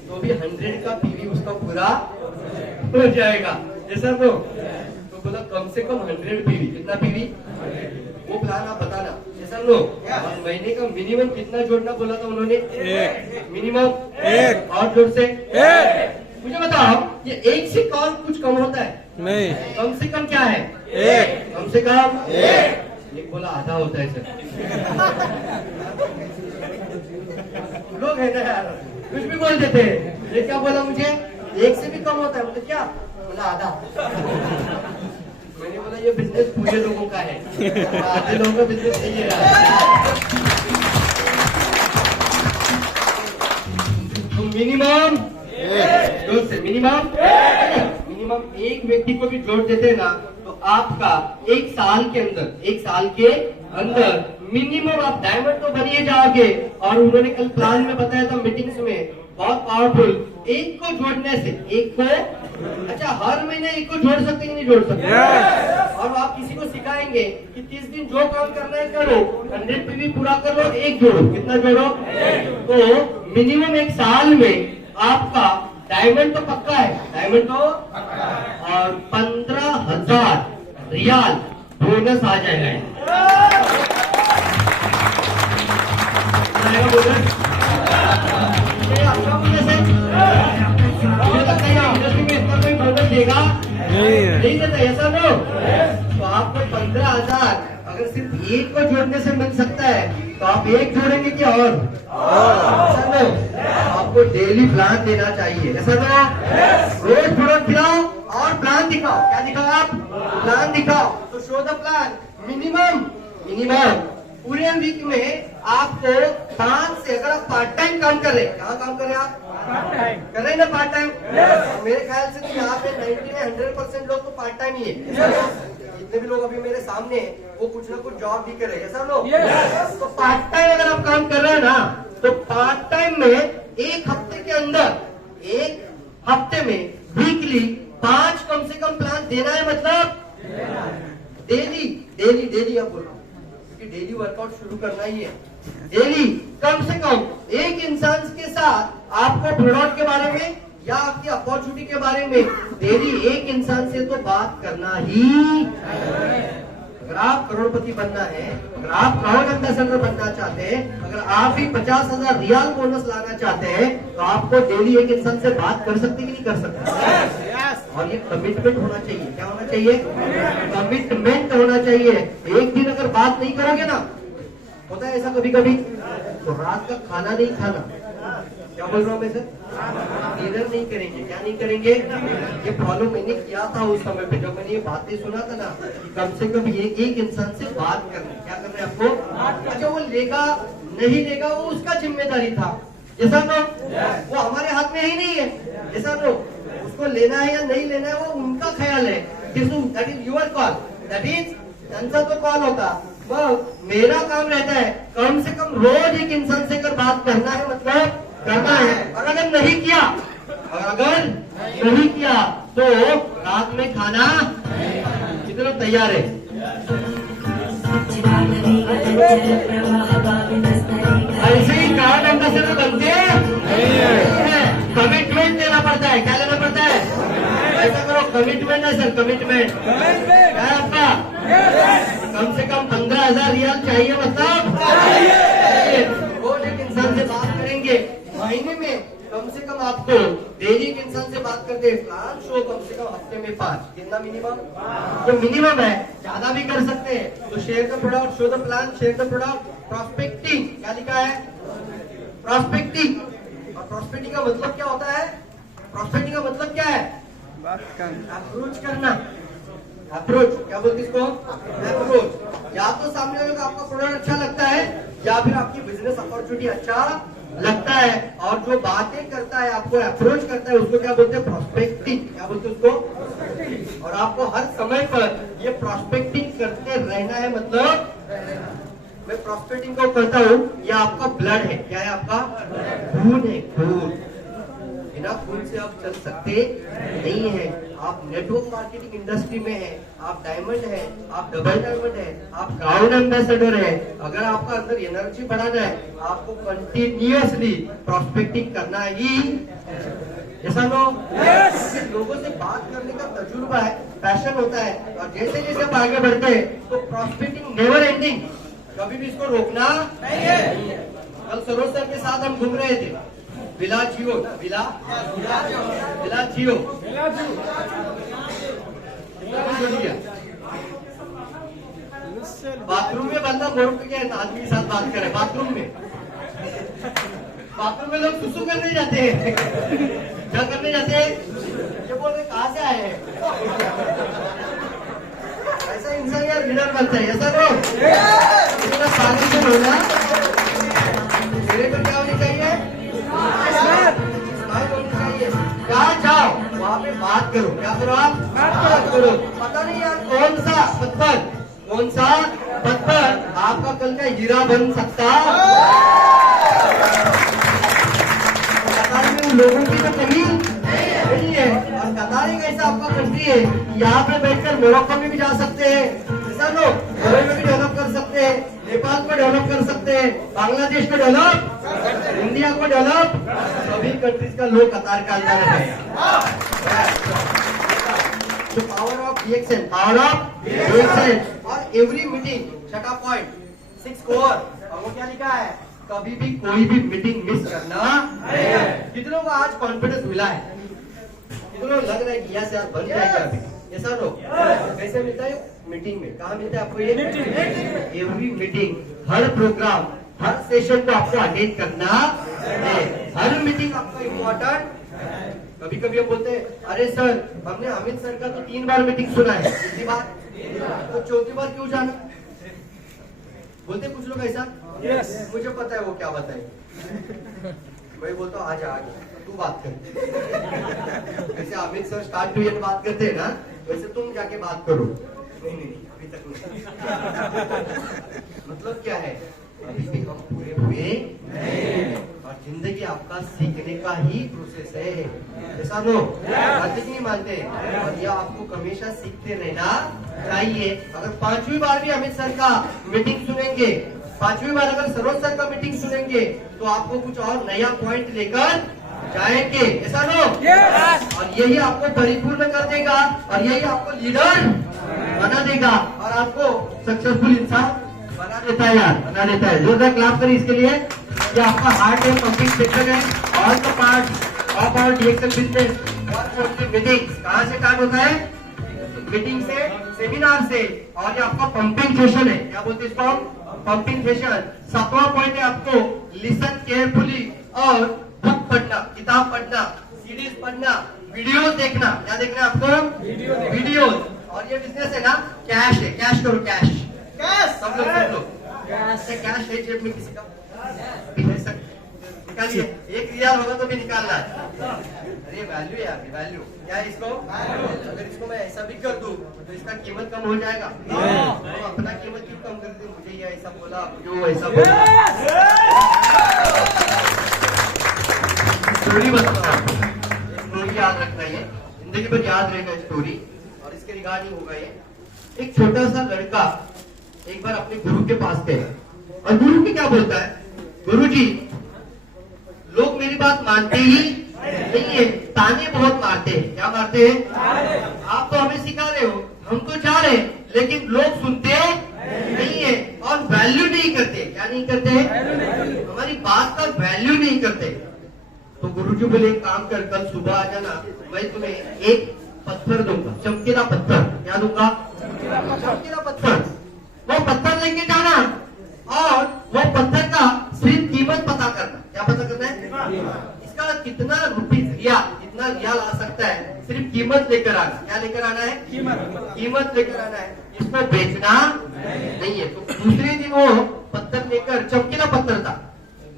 तो भी 100 का पीवी उसका पूरा हो जाएगा। जैसा तो बोला कम से कम 100 पीवी। कितना पीवी? वो प्लान आप बताना। जैसा लोग महीने का मिनिमम कितना जोड़ना बोला था उन्होंने? 1 मिनिमम 1 और जोड़ से 1। मुझे बताओ ये 1 से कौन कुछ कम होता है? नहीं। कम से कम क्या है? 1। कम से कम 1 बोला आधा होता है सर। लोग है ना यार, कुछ भी बोल देते हैं। ये क्या बोला मुझे? 1 से भी कम होता है। मतलब क्या बोला? आधा। मैंने बोला ये बिजनेस पूरे लोगों का है, आधे लोगों का बिजनेस नहीं है। तो मिनिमम मिनिमम एक व्यक्ति को भी जोड़ देते ना तो आपका एक साल के अंदर मिनिमम आप डायमंड तो बनिए जाओगे। और उन्होंने कल प्लान में बताया था मीटिंग्स में, बहुत पावरफुल। एक को जोड़ने से, एक को अच्छा हर महीने एक को जोड़ सकते कि नहीं जोड़ सकते? और आप किसी को सिखाएंगे कि 30 दिन जो काम करना है करो, 100 पीवी पूरा कर लो, एक जोड़ो। कितना जोड़ो? तो मिनिमम एक साल में आपका डायमंड तो पक्का है, डायमंड तो और 15,000 रियाल बोनस आ जाएगा। बोनस मुझे लगता है इंडस्ट्री में इतना कोई बोनस देगा नहीं देता। ऐसा लो तो आपको 15,000 अगर सिर्फ एक को जोड़ने से मिल सकता है तो आप एक जोड़ेंगे क्या? और आपको डेली प्लान देना चाहिए। ऐसा तो रोज प्रोडक्ट दिखाओ और प्लान दिखाओ। क्या दिखाओ आप? प्लान दिखाओ। तो शो द प्लान। मिनिमम पूरे वीक में आपको 5 से, अगर आप पार्ट टाइम काम कर रहे हैं, कहाँ काम कर रहे हैं आप? कर रहे हैं ना पार्ट टाइम? मेरे ख्याल से तो यहाँ पे 90 में 100% लोग तो पार्ट टाइम ही है। जितने भी लोग अभी मेरे सामने वो कुछ ना कुछ जॉब भी कर रहे हैं। सब लोग तो पार्ट टाइम अगर आप काम कर रहे हैं ना तो पार्ट टाइम में एक हफ्ते के अंदर, एक हफ्ते में वीकली 5 कम से कम प्लान देना है, मतलब डेली डेली डेली अब बोल रहा हूँ क्योंकि डेली वर्कआउट शुरू करना ही है। डेली कम से कम एक इंसान के साथ आपको प्रोडक्ट के बारे में या आपकी अपॉर्चुनिटी के बारे में डेली एक इंसान से तो बात करना ही। अगर आप करोड़पति बनना है, अगर आप क्राउड एम्बेसडर बनना चाहते हैं, अगर आप भी 50,000 रियाल बोनस लाना चाहते हैं, तो आपको डेली एक इंसान से बात कर सकते कि नहीं कर सकते? और ये कमिटमेंट होना चाहिए। क्या होना चाहिए? कमिटमेंट होना चाहिए। एक दिन अगर बात नहीं करोगे ना, होता है ऐसा कभी कभी, तो रात का खाना नहीं खाना। क्या बोल रहा हूँ मैं सर? डिनर नहीं करेंगे। क्या नहीं करेंगे? ये फॉलो मैंने किया था उस समय पे, जब मैंने ये बातें सुना था ना, कि कम से कम एक इंसान से बात करना। क्या करना है आपको? अच्छा, वो लेगा नहीं लेगा वो उसका जिम्मेदारी था, जैसा नो वो हमारे हाथ में ही नहीं है। जैसा नो उसको लेना है या नहीं लेना है वो उनका ख्याल है। That is your call, that is त्यांचा तो कॉल होता। मग मेरा काम रहता है कम से कम रोज एक इंसान से अगर बात करना है, मतलब करना है। और अगर नहीं किया, तो रात में खाना कितने लोग तैयार है? ऐसे ही क्राउड एम्बेसडर बनते हैं। कमिटमेंट देना पड़ता है। क्या लेना पड़ता है? ऐसा करो, कमिटमेंट है सर, कमिटमेंट क्या है आपका? कम से कम 15,000 रियाल चाहिए, मतलब रोज एक इंसान से बात करेंगे। महीने में कम से कम आपको डेली एक इंसान से बात करते हैं। प्लान शो कम से कम हफ्ते में 5, कितना मिनिमम? तो मिनिमम है, ज्यादा भी कर सकते हैं। तो share the product, show the plan, share the product, prospecting. क्या लिखा है? प्रॉस्पेक्टिंग। और प्रॉस्पेक्टिंग का मतलब क्या होता है? प्रॉस्पेक्टिंग का मतलब क्या है? अप्रोच करना। अप्रोच क्या बोलते इसको? अप्रोच। या तो सामने वाले को आपका प्रोडक्ट अच्छा लगता है, या फिर आपकी बिजनेस अपॉर्चुनिटी अच्छा लगता है, और जो बातें करता है, आपको अप्रोच करता है, उसको क्या बोलते हैं? प्रॉस्पेक्टिंग। क्या बोलते हैं उसको? और आपको हर समय पर ये प्रॉस्पेक्टिंग करते रहना है। मतलब मैं प्रॉस्पेक्टिंग को करता हूँ, ये आपका ब्लड है। क्या है आपका? खून है, खून। बिना खून से आप चल सकते नहीं है। आप नेटवर्क मार्केटिंग इंडस्ट्री में है, आप डायमंड है, आप डबल डायमंड है, आप क्राउड एम्बेसडर है। अगर आपका अंदर एनर्जी बढ़ाना है, आपको कंटिन्यूअसली प्रॉस्पेक्टिंग करना ही। ऐसा नो लोगों से बात करने का तजुर्बा है, पैशन होता है, और जैसे जैसे आप आगे बढ़ते हैं तो प्रॉस्पेक्टिंग नेवर एंडिंग, कभी भी इसको रोकना नहीं है। कल सरोज सर के साथ हम घूम रहे थे, विला जियो, विला जियो, बाथरूम में बंदा मोड़ पे क्या आदमी के साथ बात करे? बाथरूम में लोग सुसु करने जाते हैं। क्या करने जाते हैं? ये बोल रहे कहाँ से आए हैं? ऐसा इंसान यार लीडर बनता है। ऐसा लोग इतना पागल होना, मेरे को क्या होनी चाहिए? होनी चाहिए। क्या जाओ वहाँ पे बात करो। क्या करो? आप बात करो। पता नहीं यार कौन सा पत्थर आपका कल का हीरा बन सकता। कतार में उन लोगों की तो कमी नहीं है। और कतार एक ऐसा आपका कंट्री है, यहाँ पे बैठकर मोरक्को में भी जा सकते हैं, ऐसा लोग दुबई में भी डेवलप कर सकते हैं, नेपाल को डेवलप कर सकते हैं, बांग्लादेश को डेवलप, इंडिया को डेवलप, सभी कंट्रीज का लोग कतार का अंदर है। तो power of DXN, power of DXN। और एवरी मीटिंग, छठा पॉइंट 6 कोर, और वो क्या लिखा है? कभी भी कोई भी मीटिंग मिस करना नहीं। कितनों को आज कॉन्फिडेंस मिला है? कितनों लग रहा है कि यहाँ से आज बन जाएगा अभी? ऐसा लोग कैसे मिलता है? मीटिंग में। कहाँ मिलता है आपको ये? एवरी मीटिंग, हर प्रोग्राम, हर सेशन को आपको अटेंड करना है। हर मीटिंग आपको इम्पोर्टेंट। कभी कभी हम बोलते हैं, अरे सर हमने अमित सर का तो 3 बार मीटिंग सुना है, कितनी बार? तो 4थी बार क्यों जाना? बोलते कुछ लोग ऐसा। मुझे पता है वो क्या बताए। मैं बोलता हूँ आजा तू बात कर। जैसे Amit sir start to end बात करते हैं ना, वैसे तुम जाके बात करो। नहीं अभी तक नहीं। मतलब क्या है? अभी भी हम पूरे हुए नहीं। और जिंदगी आपका सीखने का ही प्रोसेस है, ऐसा नो मानते कि नहीं मानते? और ये आपको हमेशा सीखते रहना चाहिए। अगर 5वीं बार भी अमित सर का मीटिंग सुनेंगे, 5वीं बार अगर सरोज सर का मीटिंग सुनेंगे, तो आपको कुछ और नया पॉइंट लेकर जाएंगे, ऐसा नो? और यही आपको परिपूर्ण कर देगा, और यही आपको लीडर बना देगा, और आपको सक्सेसफुल इंसान बना देता है यार, बना देता है। जोरदार क्लैप करें इसके लिए। ये आपका हार्ट है, पंपिंग सेक्शन है, all the part of our DXL business और मीटिंग कहाँ से स्टार्ट होता है? मीटिंग से, सेमिनार से। और ये आपका पंपिंग सेशन है, क्या बोलते हैं इसको? Pumping session. 7वां पॉइंट है आपको लिसन केयरफुली और बुक पढ़ना, किताब पढ़ना, सीरीज पढ़ना, वीडियोस देखना। क्या देखना है आपको? वीडियोस। और ये बिजनेस है ना, कैश है, कैश करो, कैश कैश सब लोग कैश है जेब में किसी का? निकालिए, 1 रियाल होगा तो भी निकालना है। अरे वैल्यू यार, वैल्यू क्या है इसको? अगर इसको मैं ऐसा भी कर दूं तो इसका कीमत कम हो जाएगा। तो अपना कीमत क्यों कम कर दे? मुझे ये ऐसा बोला, मुझे वो ऐसा बोला। स्टोरी बताता हूँ, स्टोरी याद रखना है, जिंदगी भर याद रहेगा स्टोरी, और इसके रिगार्डिंग होगा ये। एक छोटा सा लड़का एक बार अपने गुरु के पास गया, और गुरु की क्या बोलता है? गुरुजी, लोग मेरी बात मानते ही नहीं है, ताने बहुत मारते हैं। क्या मारते हैं? आप तो हमें सिखा रहे हो, हम तो जा रहे हैं, लेकिन लोग सुनते नहीं है और वैल्यू नहीं करते। क्या नहीं करते? हमारी बात का वैल्यू नहीं करते। तो गुरुजी बोले, एक काम कर, कल सुबह आ जाना, मैं तुम्हें एक पत्थर दूंगा, चमकीला पत्थर। क्या दूंगा? चमकीला पत्थर। वो पत्थर लेके जाना, और वो पत्थर का सिर्फ कीमत पता करना। क्या पता करना है? इसका कितना रुपीज रियाल, कितना रियाल आ सकता है, सिर्फ कीमत लेकर आना। क्या लेकर आना है? कीमत लेकर आना है, इसको बेचना नहीं है। तो दूसरे दिन वो पत्थर लेकर, चमकीला पत्थर था,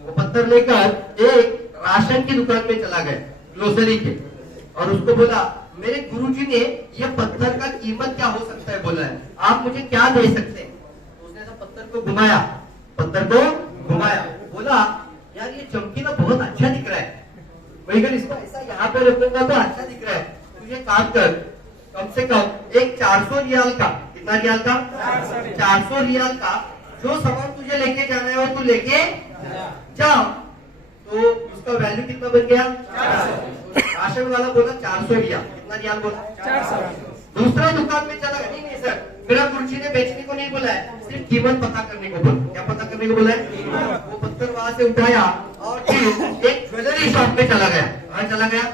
वो पत्थर लेकर एक राशन की दुकान में चला गया, ग्रोसरी के, और उसको बोला, मेरे गुरुजी ने ये पत्थर का कीमत क्या हो सकता है बोला है, आप मुझे क्या दे सकते हैं? तो उसने ऐसा पत्थर को घुमाया, पत्थर को घुमाया, बोला, यार ये चमकीला बहुत अच्छा दिख रहा है, मैं अगर इसको ऐसा यहाँ पे रखूंगा तो अच्छा दिख रहा है, तुझे काम कर, कम से कम एक 400 रियाल का, कितना रियाल का? 400 रियाल का जो सामान तुझे लेके जाना है वो तू लेके जा। तो उसका वैल्यू कितना बन गया? 400। राशन वाला बोला 400 रियाल, कितना रियाल बोला? 400। दूसरा दुकान में चला गया, नहीं सर, मेरा गुरुजी ने बेचने को नहीं बोला है, सिर्फ कीमत पता करने को बोला। क्या पता करने को बोला है? वो पत्थर वहां से उठाया और फिर एक ज्वेलरी शॉप में चला गया। कहाँ चला गया?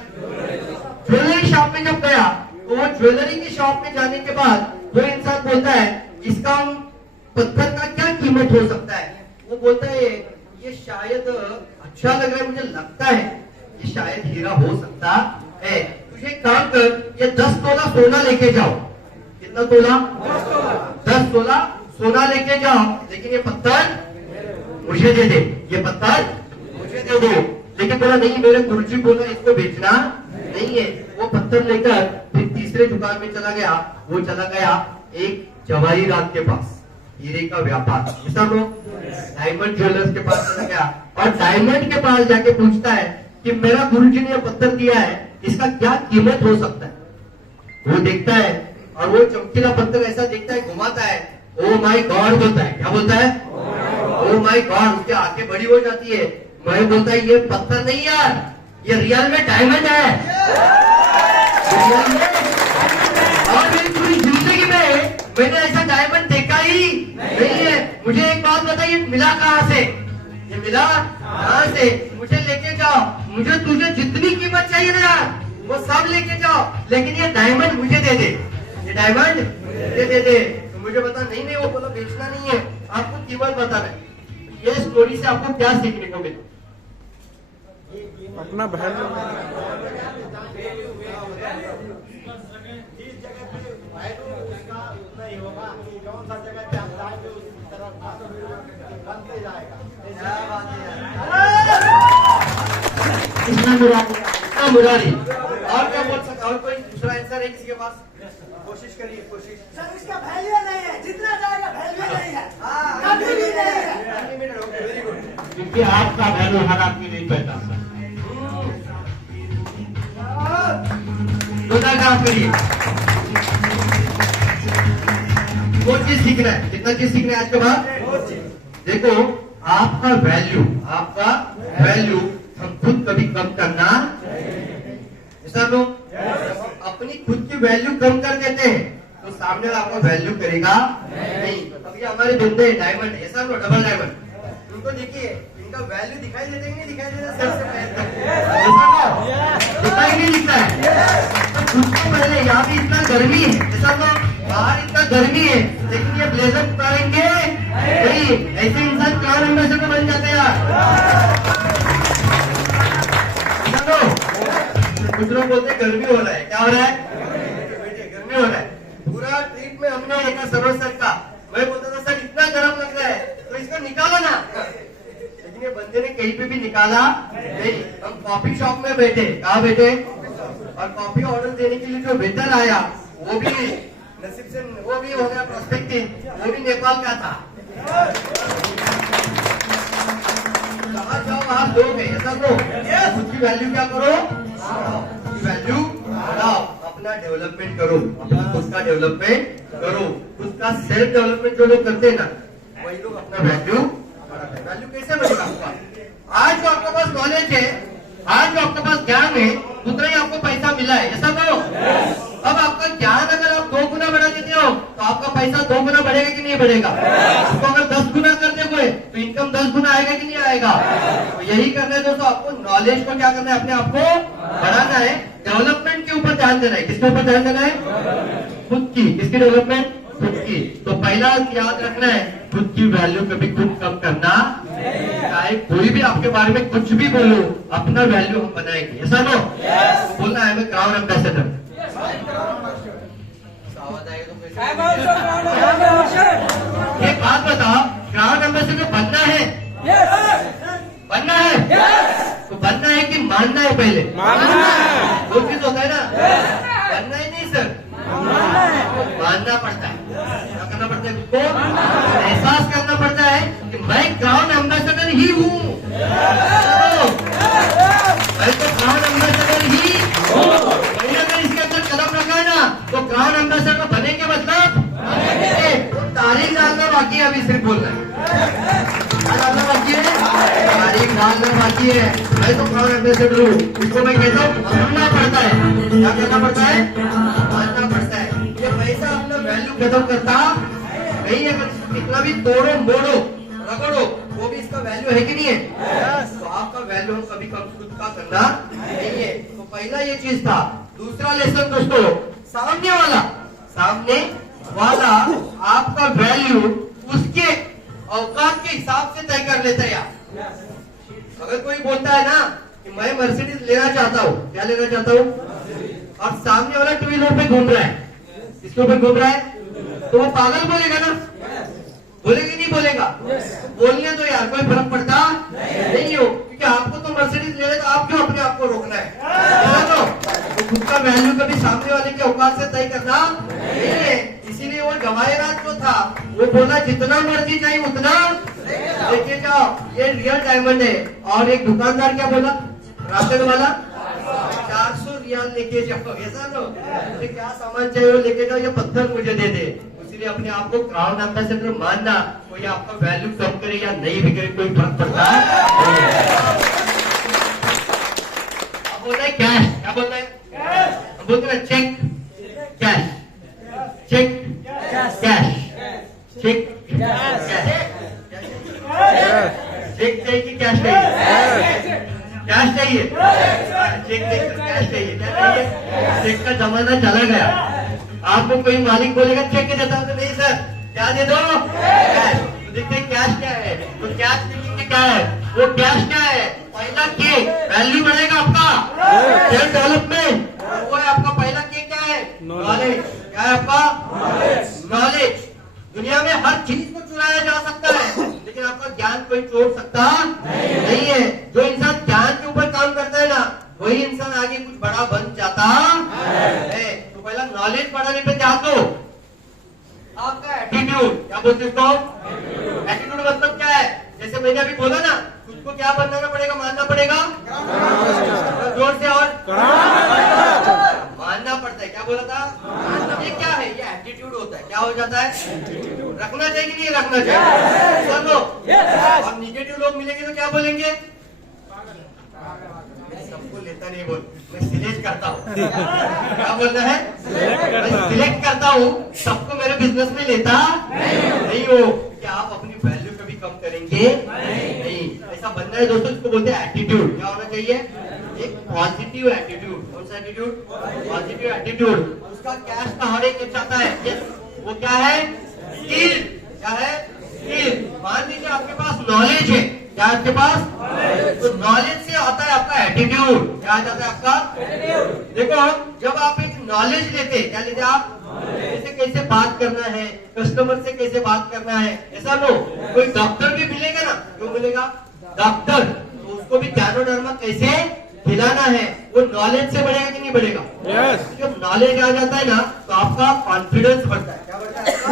ज्वेलरी शॉप में जब गया, तो वो ज्वेलरी की शॉप में जाने के बाद वो इंसान बोलता है, इसका पत्थर का क्या कीमत हो सकता है? वो बोलता है, ये शायद अच्छा लग रहा है, मुझे लगता है ये शायद हीरा हो सकता है, तुझे काम कर, ये 10 तोला सोना लेके जाओ। कितना तोला? 10 तोला सोना लेके जाओ, लेकिन ये पत्थर मुझे दे दे, ये पत्थर मुझे दे दो। लेकिन बोला नहीं, मेरे गुरुजी बोला इसको बेचना नहीं है। वो पत्थर लेकर फिर तीसरे दुकान में चला गया, वो चला गया एक जवाहरीलाल के पास, हीरे का व्यापार, सब लोग डायमंड ज्वेलर्स के पास चला गया, और डायमंड के पास जाके पूछता है कि मेरा गुरुजी ने पत्थर दिया है, इसका क्या कीमत हो सकता है? वो देखता है, और वो चमकीला पत्थर ऐसा देखता है, घुमाता है, ओ माय गॉड बोलता है। क्या बोलता है? Oh my God. उसकी आंखें बड़ी हो जाती है। मैं बोलता है, ये पत्थर नहीं यार, ये रियल में डायमंड है, रियल में। और मेरी पूरी जिंदगी में मैंने ऐसा डायमंड देखा ही नहीं है। मुझे एक बात बताइए, मिला कहाँ से? ये मिला कहाँ से? मुझे लेके जाओ, मुझे तुझे जितनी कीमत चाहिए ना यार, वो सब लेके जाओ, लेकिन ये डायमंड मुझे दे दे, ये डायमंड मुझे दे दे। तो मुझे बता, नहीं नहीं, वो बोला बेचना नहीं है, आपको कीमत बताना है। ये स्टोरी से आपको क्या सीखने को मिला? अपना वैल्यू जिस जगह पे वैल्यू उसका उतना ही होगा, कौन सा जगह पे आप जाएंगे उस तरफ बनते जाएगा। मुरारी। और क्या बोल सकता? और कोई दूसरा आंसर है किसी के पास? कोशिश करिए, कोशिश। सर इसका वैल्यू नहीं है, जितना जाएगा वैल्यू नहीं है, कभी भी नहीं है। Very good. क्योंकि आपका वैल्यू हर आदमी नहीं पहचानता। जोरदार काम करिए। दो चीज सीखना है। कितना चीज सीखना है आज के बाद? देखो, आपका वैल्यू हम खुद कभी कम करना ऐसा लोग अपनी खुद की वैल्यू कम कर देते हैं तो सामने वाला आपका वैल्यू करेगा नहीं। अब ये हमारे बंदे डायमंड है, ऐसा लो डबल डायमंड, उनको देखिए इनका वैल्यू दिखाई देते कि नहीं दिखाई देता? सर से पैर तक ऐसा लो दिखाई नहीं दिखता है। तो खुद को पहले, यहाँ भी इतना गर्मी है, ऐसा लो बाहर इतना गर्मी है, लेकिन ये ब्लेजर उतारेंगे नहीं, ऐसे इंसान क्राउन एम्बेसडर बन जाते हैं यार। कुछ लोग बोलते हैं गर्मी हो रहा है, क्या हो रहा है? गर्मी हो रहा है। पूरा ट्रीट में हमने देखा सरोज सर का, मैं बोलता था सर इतना गर्म लग रहा है तो इसको निकालो ना, लेकिन ये बंदे ने कहीं पे भी निकाला नहीं। हम कॉफी शॉप में बैठे, कहाँ बैठे, और कॉफी ऑर्डर देने के लिए जो वेटर आया वो भी नसीब से, वो भी हो गया प्रोस्पेक्टिव, वो भी नेपाल का था। कहाँ जाओ वहाँ लोग है, ऐसा लो खुद की वैल्यू क्या करो, वैल्यू बढ़ाओ, अपना डेवलपमेंट करो, अपना खुद का डेवलपमेंट करो, खुद का सेल्फ डेवलपमेंट जो लोग करते हैं ना वही लोग अपना वैल्यू बढ़ाते हैं। वैल्यू कैसे बढ़ेगा आपका? आज जो आपके पास नॉलेज है, आज जो आपके पास ज्ञान है, उतना ही आपको पैसा मिला है, ऐसा तो। अब आपका ज्ञान अगर आप 2 गुना बढ़ा देते हो तो आपका पैसा 2 गुना बढ़ेगा कि नहीं बढ़ेगा? उसको अगर 10 गुना कर दोगे तो इनकम 10 गुना आएगा कि नहीं आएगा? तो यही करना है दोस्तों, आपको नॉलेज को क्या करना है, अपने आप को बढ़ाना है, डेवलपमेंट के ऊपर ध्यान देना है। किसके ऊपर ध्यान देना है? खुद की। किसकी डेवलपमेंट? खुद की। तो पहला याद रखना है, खुद की वैल्यू कभी खुद कम करना, चाहे कोई भी आपके बारे में कुछ भी बोलो, अपना वैल्यू हम बनाएंगे, ऐसा नो बोलना है। मैं क्राउन एम्बेसडर, एक बात बताओ, क्राउन एम्बेसडर बनना है? बनना है? तो बनना है कि मानना है? पहले दो चीज होता है ना, बनना ही नहीं सर, मानना पड़ता है। क्या करना पड़ता है? उसको एहसास करना पड़ता है कि मैं क्राउन एम्बेसडर ही हूँ, मैं तो क्राउन एम्बेसडर ही हूँ। अगर इसके अंदर कदम रखा है ना तो क्राउन एम्बेसडर बनेंगे, मतलब तो तारीख डालना बाकी है, अभी सिर्फ बोलना है, डालना बाकी है, तारीख डालना बाकी है। मैं तो क्राउन एम्बेसडर हूँ, इसको मैं कहता हूँ मानना पड़ता है। क्या करना पड़ता है? मानना पड़ता है। ये पैसा अपना वैल्यू खत्म करता नहीं, अगर कितना भी तोड़ो मोड़ो रगड़ो वो भी इसका वैल्यू है कि नहीं है? तो आपका वैल्यू हम कभी कम खुद का करना नहीं है। तो पहला ये चीज था। दूसरा लेसन दोस्तों, सामने वाला आपका वैल्यू उसके औकात के हिसाब से तय कर लेता है यार। अगर कोई बोलता है ना कि मैं मर्सिडीज लेना चाहता हूँ, क्या लेना चाहता हूँ, और सामने वाला टू व्हीलर पे घूम रहा है, इसके ऊपर घूम रहा है, तो वो पागल बोलेगा ना? बोलेगा नहीं बोलेगा? बोलने तो यार, कोई फर्क पड़ता नहीं हो, क्योंकि आपको तो मर्सिडीज ले तो आप क्यों अपने आप को रोकना है? तो खुद का वैल्यू कभी सामने वाले के औकात से तय करना नहीं है। इसीलिए वो जवाहरात जो था वो बोला जितना मर्जी चाहिए उतना लेके जाओ, ये रियल डायमंड है। और एक दुकानदार क्या बोला, राशन वाला, 400 रियाल लेके जाओ, ऐसा लो, मुझे क्या सामान चाहिए वो लेके जाओ, ये पत्थर मुझे दे दे। इसलिए अपने आप को क्राउन एम्बेसडर मानना, कोई आपका वैल्यू कम करे या नहीं भी करे कोई फर्क पड़ता है। अब बोलना है कैश, क्या बोलना है? हम बोलते हैं cheque cash, cheque cash, cheque cash, cheque चाहिए कि कैश चाहिए? कैश चाहिए, चेक चाहिए, कैश चाहिए, क्या चाहिए? चेक का जमाना चला गया। आपको कोई मालिक बोलेगा चेक देता हूँ, तो नहीं सर क्या दे दो, कैश। तो देखते कैश क्या है, तो कैश देखेंगे क्या है, वो कैश क्या है? पहला के वैल्यू बढ़ेगा आपका, सेल्फ डेवलपमेंट, वो है आपका पहला के क्या है? नॉलेज। क्या है आपका? नॉलेज। दुनिया में हर चीज को चुराया जा सकता है, लेकिन आपका ज्ञान कोई चोर सकता नहीं है। जो इंसान ज्ञान के ऊपर काम करता है ना, वही इंसान आगे कुछ बड़ा बन जाता है। तो पहला नॉलेज बढ़ाने पे ध्यान दो। आपका एटीट्यूड, क्या बोलते हो? एटीट्यूड मतलब क्या है? जैसे मैंने अभी बोला ना, खुद को क्या बनाना पड़ेगा, मानना पड़ेगा, जोर से और मानना पड़ता है। क्या हो जाता है? रखना चाहिए कि नहीं रखना चाहिए? सुनो, और निगेटिव लोग मिलेंगे तो क्या बोलेंगे? मैं सबको लेता नहीं बोल, मैं सिलेक्ट करता हूँ। क्या बोलना है? मैं सिलेक्ट करता हूँ, सबको मेरे बिजनेस में लेता नहीं हो। क्या आप अपनी वैल्यू कभी कम करेंगे? नहीं। ऐसा बनना है दोस्तों, इसको बोलते हैं एटीट्यूड। क्या होना चाहिए? एक पॉजिटिव एटीट्यूड। कौन सा एटीट्यूड? Positive attitude. उसका कैश का हर एक चाहता है। Yes, वो क्या है? स्किल। क्या है? स्किल। मान लीजिए आपके पास नॉलेज है। क्या आपके पास? तो नॉलेज से आता है आपका एटीट्यूड। क्या आ जाता है आपका? देखो, जब आप एक नॉलेज लेते, क्या लेते आप? जैसे कैसे बात करना है, कस्टमर से कैसे बात करना है, ऐसा लो। कोई डॉक्टर भी मिलेगा ना, क्यों मिलेगा? डॉक्टर, तो उसको भी ज्ञानो धर्म कैसे खिलाना है, वो नॉलेज से बढ़ेगा कि नहीं बढ़ेगा? जब नॉलेज आ जाता है ना, तो आपका कॉन्फिडेंस बढ़ता है। क्या बढ़ता है आपका?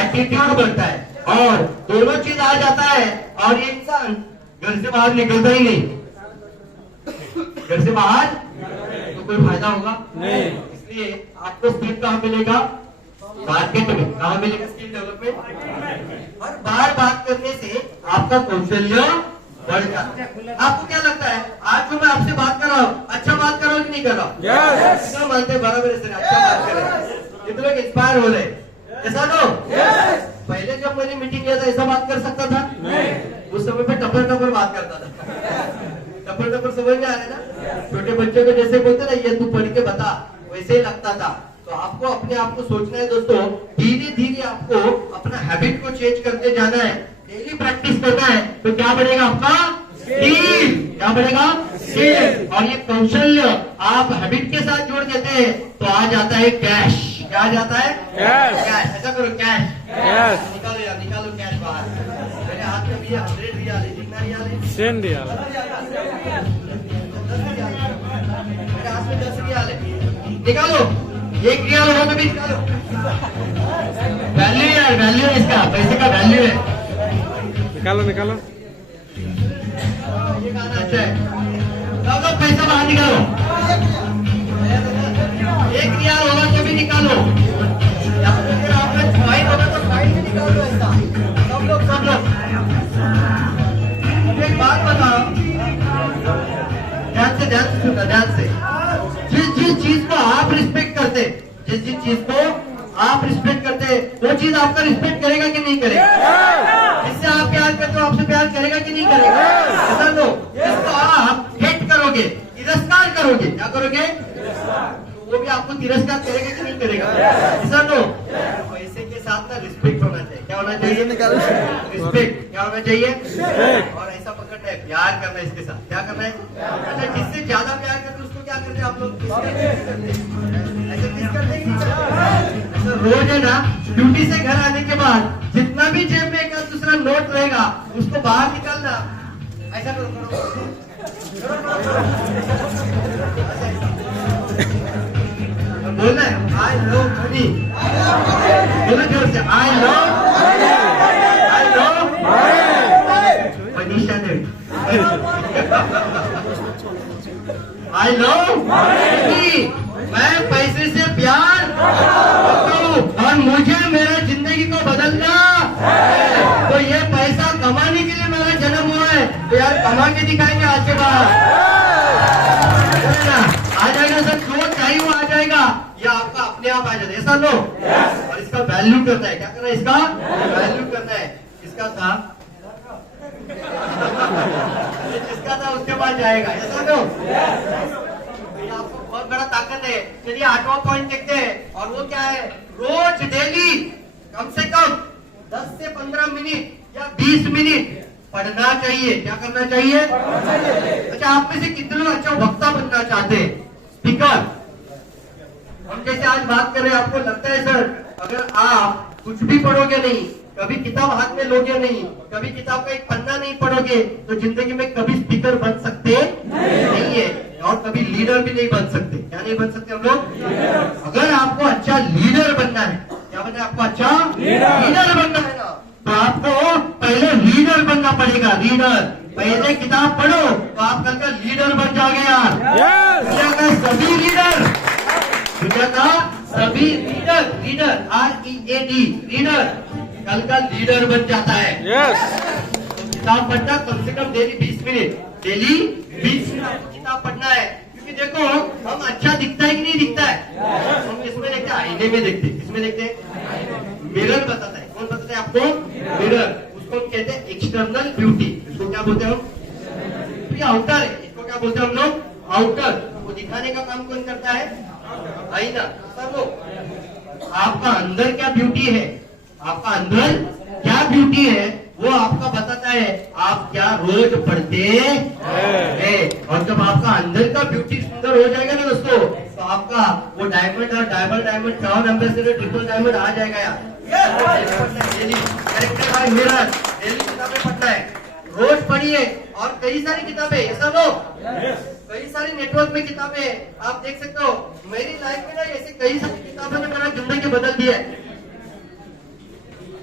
एटीट्यूड बढ़ता है। और दोनों चीज आ जाता है, और ये इंसान घर से बाहर निकलता ही नहीं। घर से बाहर तो कोई फायदा होगा नहीं। इसलिए आपको स्किल कहाँ मिलेगा? मार्केट में। कहाँ मिलेगा स्किल डेवलपमेंट? और बार बात करने से आपका कौशल्य बढ़ जाता है। आपको क्या लगता है, आज जो मैं आपसे बात कर रहा हूँ, अच्छा बात कर रहा हूँ कि नहीं कर रहा हूँ? कितना मानते हैं बराबर से अच्छा बात कर रहे हैं? कितने लोग इंस्पायर हो रहे हैं? ऐसा तो पहले जब मैंने मीटिंग किया था, ऐसा बात कर सकता था? उस समय पे टपर टपर बात करता था। टपर टपर समझ में आ रहा है ना? छोटे बच्चे को जैसे बोलते ना, ये तू पढ़ के बता, वैसे ही लगता था। तो आपको अपने आप को सोचना है दोस्तों, धीरे धीरे आपको अपना हैबिट को चेंज करते जाना है, डेली प्रैक्टिस करना है। तो क्या बढ़ेगा आपका? स्किल। क्या बढ़ेगा? स्किल। और ये कौशल्य आप हैबिट के साथ जोड़ देते हैं तो आ जाता है कैश। क्या आ जाता है? कैश। ऐसा करो, कैश निकालो यार, निकालो कैश बाहर। मेरे हाथ में भी 100 रियाल है। कितना रियाल है? 10 रियाल। मेरे हाथ में 10 रियाल है। निकालो, 1 रियाल हो तो भी निकालो। वैल्यू यार, वैल्यू है इसका, पैसे का वैल्यू है। निकालो निकालो। ये गाना अच्छा है। सब लोग पैसा बाहर निकालो। 1 रियाल होगा तो भी निकालो। अगर आपका फाइन होगा तो फाइन भी निकालो। ऐसा सब लोग एक बात बताओ, ध्यान से सुनना, ध्यान से। जिस चीज को आप रिस्पेक्ट करते, जिस चीज को आप रिस्पेक्ट करते, वो चीज आपका रिस्पेक्ट करेगा कि नहीं करेगा? जिससे आप प्यार करते हो, आपसे प्यार करेगा कि नहीं करेगा? ऐसा लो। जिसको आप हेट करोगे, तिरस्कार करोगे, क्या करोगे? वो भी आपको तिरस्कार करेगा कि नहीं करेगा? ऐसा लो। पैसे के साथ ना रिस्पेक्ट होना चाहिए। क्या होना चाहिए? रिस्पेक्ट। क्या होना चाहिए? और ऐसा पकड़ना है, प्यार करना है इसके साथ। क्या करना है? अच्छा, जिससे ज्यादा प्यार करते उसको क्या करते हैं आप लोग? ऐसे मिस करते कि नहीं करते? रोज है ना, ड्यूटी से घर आने के बाद जितना भी जेब में एक दूसरा नोट रहेगा, उसको बाहर निकालना। ऐसा करो, करो, बोलना है आई लव मनी। बोलो जोर से, I love Manisha Devi. I love money. मैं पैसे से प्यार करता हूँ और मुझे मेरा जिंदगी को बदलना है। तो ये पैसा कमाने के लिए मेरा जन्म हुआ है, तो यार कमा के दिखाएंगे आज के बाद। आ जाएगा सर, जो चाहिए वो आ जाएगा। ये आपका अपने आप आ जाता है। ऐसा लो। और इसका वैल्यू करना है। क्या करना है? इसका वैल्यू करना है। इसका था जिसका था उसके बाद जाएगा। ऐसा लो। आपको बहुत बड़ा ताकत है। चलिए 8वां पॉइंट देखते हैं, और वो क्या है? रोज डेली कम से कम 10 से 15 मिनट या 20 मिनट पढ़ना चाहिए। क्या करना चाहिए? अच्छा, आप में से कितने लोग अच्छा वक्ता बनना चाहते हैं? स्पीकर। हम जैसे आज बात कर रहे हैं, आपको लगता है सर अगर आप कुछ भी पढ़ोगे नहीं, कभी किताब हाथ में लोगे नहीं, कभी किताब का एक पन्ना नहीं पढ़ोगे, तो जिंदगी में कभी स्पीकर बन सकते नहीं है, और कभी लीडर भी नहीं बन सकते। क्या नहीं बन सकते हम लोग? अगर आपको अच्छा लीडर बनना है, क्या बनना है आपको? अच्छा लीडर बनना है ना, तो आपको पहले लीडर बनना पड़ेगा। लीडर। पहले किताब पढ़ो तो आप कल का लीडर बन जाओगे यार। दुनिया का सभी लीडर, दुनिया का सभी रीडर READ रीडर कल का लीडर बन जाता है। किताब पढ़ना कम से कम डेली 20 मिनट किताब पढ़ना है। क्योंकि देखो हम अच्छा दिखता है कि नहीं दिखता है, हम किसमें देखते हैं? आईने में देखते हैं। किसमें देखते हैं? मिरर बताता है। कौन बताता है आपको? मिरर। उसको हम कहते हैं एक्सटर्नल ब्यूटी। इसको क्या बोलते हैं हम? ये आउटर है। इसको क्या बोलते हैं हम लोग? आउटर। वो दिखाने का काम कौन करता है? आईना। सब लोग आपका अंदर क्या ब्यूटी है, आपका अंदर क्या ब्यूटी है वो आपका बताता है आप क्या रोज पढ़ते हैं। और जब आपका अंदर का ब्यूटी सुंदर हो जाएगा ना दोस्तों, तो आपका वो डायमंड और double diamond, crown ambassador, triple diamond आ जाएगा यार। Daily character by mirror, daily किताबें पढ़ना है, रोज पढ़िए। और कई सारी किताबें, ऐसा लोग कई सारे नेटवर्क में किताबें हैं, आप देख सकते हो। मेरी लाइफ में ना ऐसे कई सारी किताबों ने मेरा जिंदगी बदल दी है।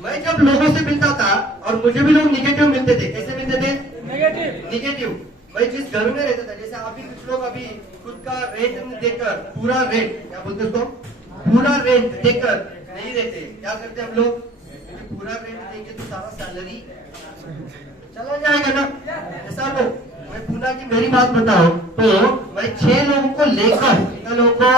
मैं जब लोगों से मिलता था और मुझे भी लोग निगेटिव मिलते थे। कैसे मिलते थे? निगेटिव। मैं जिस घर में रहता था, जैसे अभी कुछ लोग अभी खुद का रेंट देकर, पूरा रेंट, क्या बोलते उसको, पूरा रेंट देकर नहीं रहते। क्या करते हम लोग? पूरा रेंट देंगे तो सारा सैलरी चला जाएगा ना। ऐसा लोग, मैं पूना की मेरी बात बताऊं तो मैं 6 लोगों को लेकर, कितना लोगों को?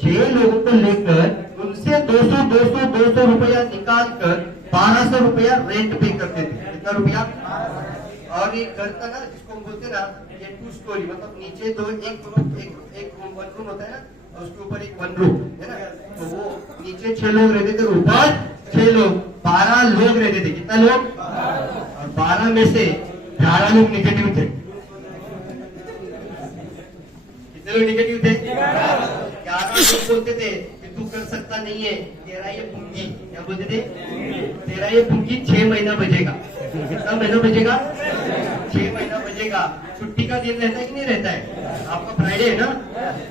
6 लोगों को लेकर उनसे 200 रुपया निकाल कर 1200 रुपया रेंट पे करते थे। कितना रुपया? और ये घर था ना, जिसको हम बोलते ना, ये 2 स्टोरी, मतलब नीचे दो, एक वन रूम होता है ना, और उसके ऊपर एक वन रूम है ना। तो वो नीचे 6 लोग रहते थे, ऊपर 6 लोग, 12 लोग रहते थे। कितना लोग? और 12 में से 11 लोग निगेटिव थे। कितने लोग निगेटिव थे? 11 लोग बोलते थे कि तू कर सकता नहीं है, तेरा ये पुंगी, क्या बोलते थे? तेरा ये पुंगी 6 महीना बजेगा। कितना महीना बजेगा? 6 महीना बजेगा। छुट्टी का दिन रहता है कि नहीं रहता है? आपका फ्राइडे है ना,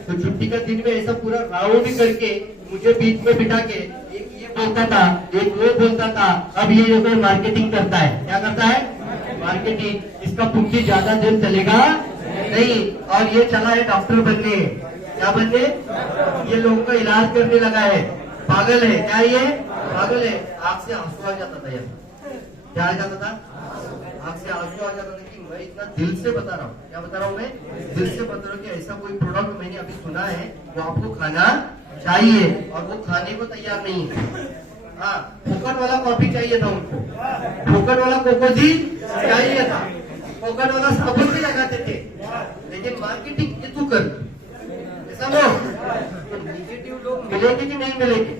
तो छुट्टी का दिन में ऐसा पूरा राउंड करके मुझे बीच में बिठा के एक ये बोलता था, एक वो बोलता था। अब ये जो मार्केटिंग करता है, क्या करता है? मार्केटिंग। इसका पुंगी ज्यादा दिन चलेगा नहीं, और ये चला है डॉक्टर बनने। क्या बनने? ये लोगों का इलाज करने लगा है। पागल है क्या ये? पागल है। आंख से आंसू आ जाता था यार। क्या आ जाता था? आंख से आंसू आ जाता था कि मैं इतना दिल से बता रहा हूँ। क्या बता रहा हूँ मैं? दिल से बता रहा हूँ कि ऐसा कोई प्रोडक्ट मैंने अभी सुना है वो आपको खाना चाहिए, और वो खाने को तैयार नहीं है। हाँ, फोकट वाला कॉफी चाहिए था उनको, फोकट वाला कोकोजी चाहिए था, फोकट वाला साबुन भी लगाते थे, लेकिन मार्केटिंग ये तू कर। ऐसा लोग, निगेटिव लोग मिलेंगे कि नहीं मिलेंगे?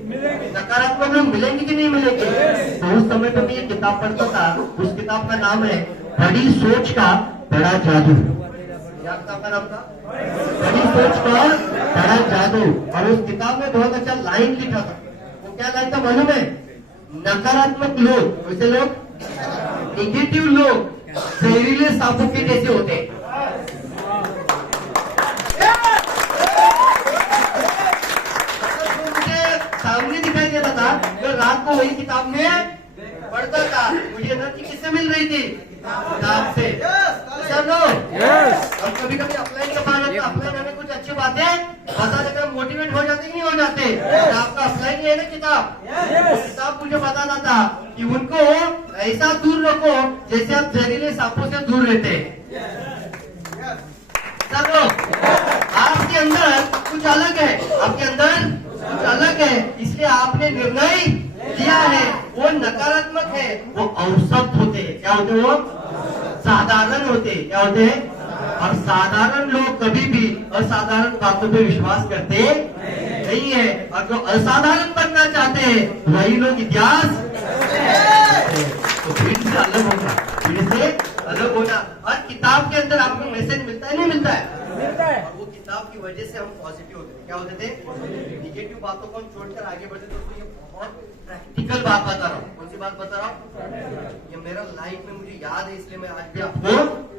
नकारात्मक लोग मिलेंगे कि नहीं मिलेंगे? तो उस समय पर मैं ये किताब पढ़ता था। उस किताब का नाम है बड़ी सोच का बड़ा जादू। क्या किताब का नाम था? बड़ी सोच का बड़ा जादू। और उस किताब में बहुत अच्छा लाइन लिखा था। वो क्या लाइन था मालूम है? नकारात्मक लोग, वैसे लोग, निगेटिव लोग जहरीले सांपों के जैसे होते हैं। सामने दिखाई देता था, तो रात को वही किताब में पढ़ता था। मुझे एनर्जी किससे मिल रही थी? किताब से। चलो हम कभी कभी अप्लाई कर पा रहे, अप्लाई करने कुछ अच्छी बातें बता देकर मोटिवेट हो जाते कि नहीं हो जाते? आपका अप्लाई नहीं है ना किताब? किताब मुझे बताना था कि उनको ऐसा दूर रखो जैसे आप जहरीले सांपों से दूर रहते हैं। चलो आपके अंदर कुछ अलग है, आपके अंदर कुछ अलग है, इसलिए आपने निर्णय लिया है। वो नकारात्मक है, वो औसत होते हैं। क्या होते हैं? वो साधारण होते हैं। क्या होते हैं? और साधारण लोग कभी भी असाधारण बातों पे विश्वास करते नहीं है, और जो असाधारण बनना चाहते हैं वही लोग इतिहास। तो भीड़ से अलग होना, भीड़ से अलग होना। और किताब के अंदर आपको मैसेज मिलता है नहीं मिलता है? और वो किताब की वजह से हम पॉजिटिव होते थे। क्या होते थे? निगेटिव बातों को हम छोड़कर आगे बढ़ते थे। तो ये बहुत प्रैक्टिकल बात बता रहा हूँ। कौन सी बात बता रहा हूँ? ये मेरा लाइफ में मुझे याद है, इसलिए मैं आज भी आपको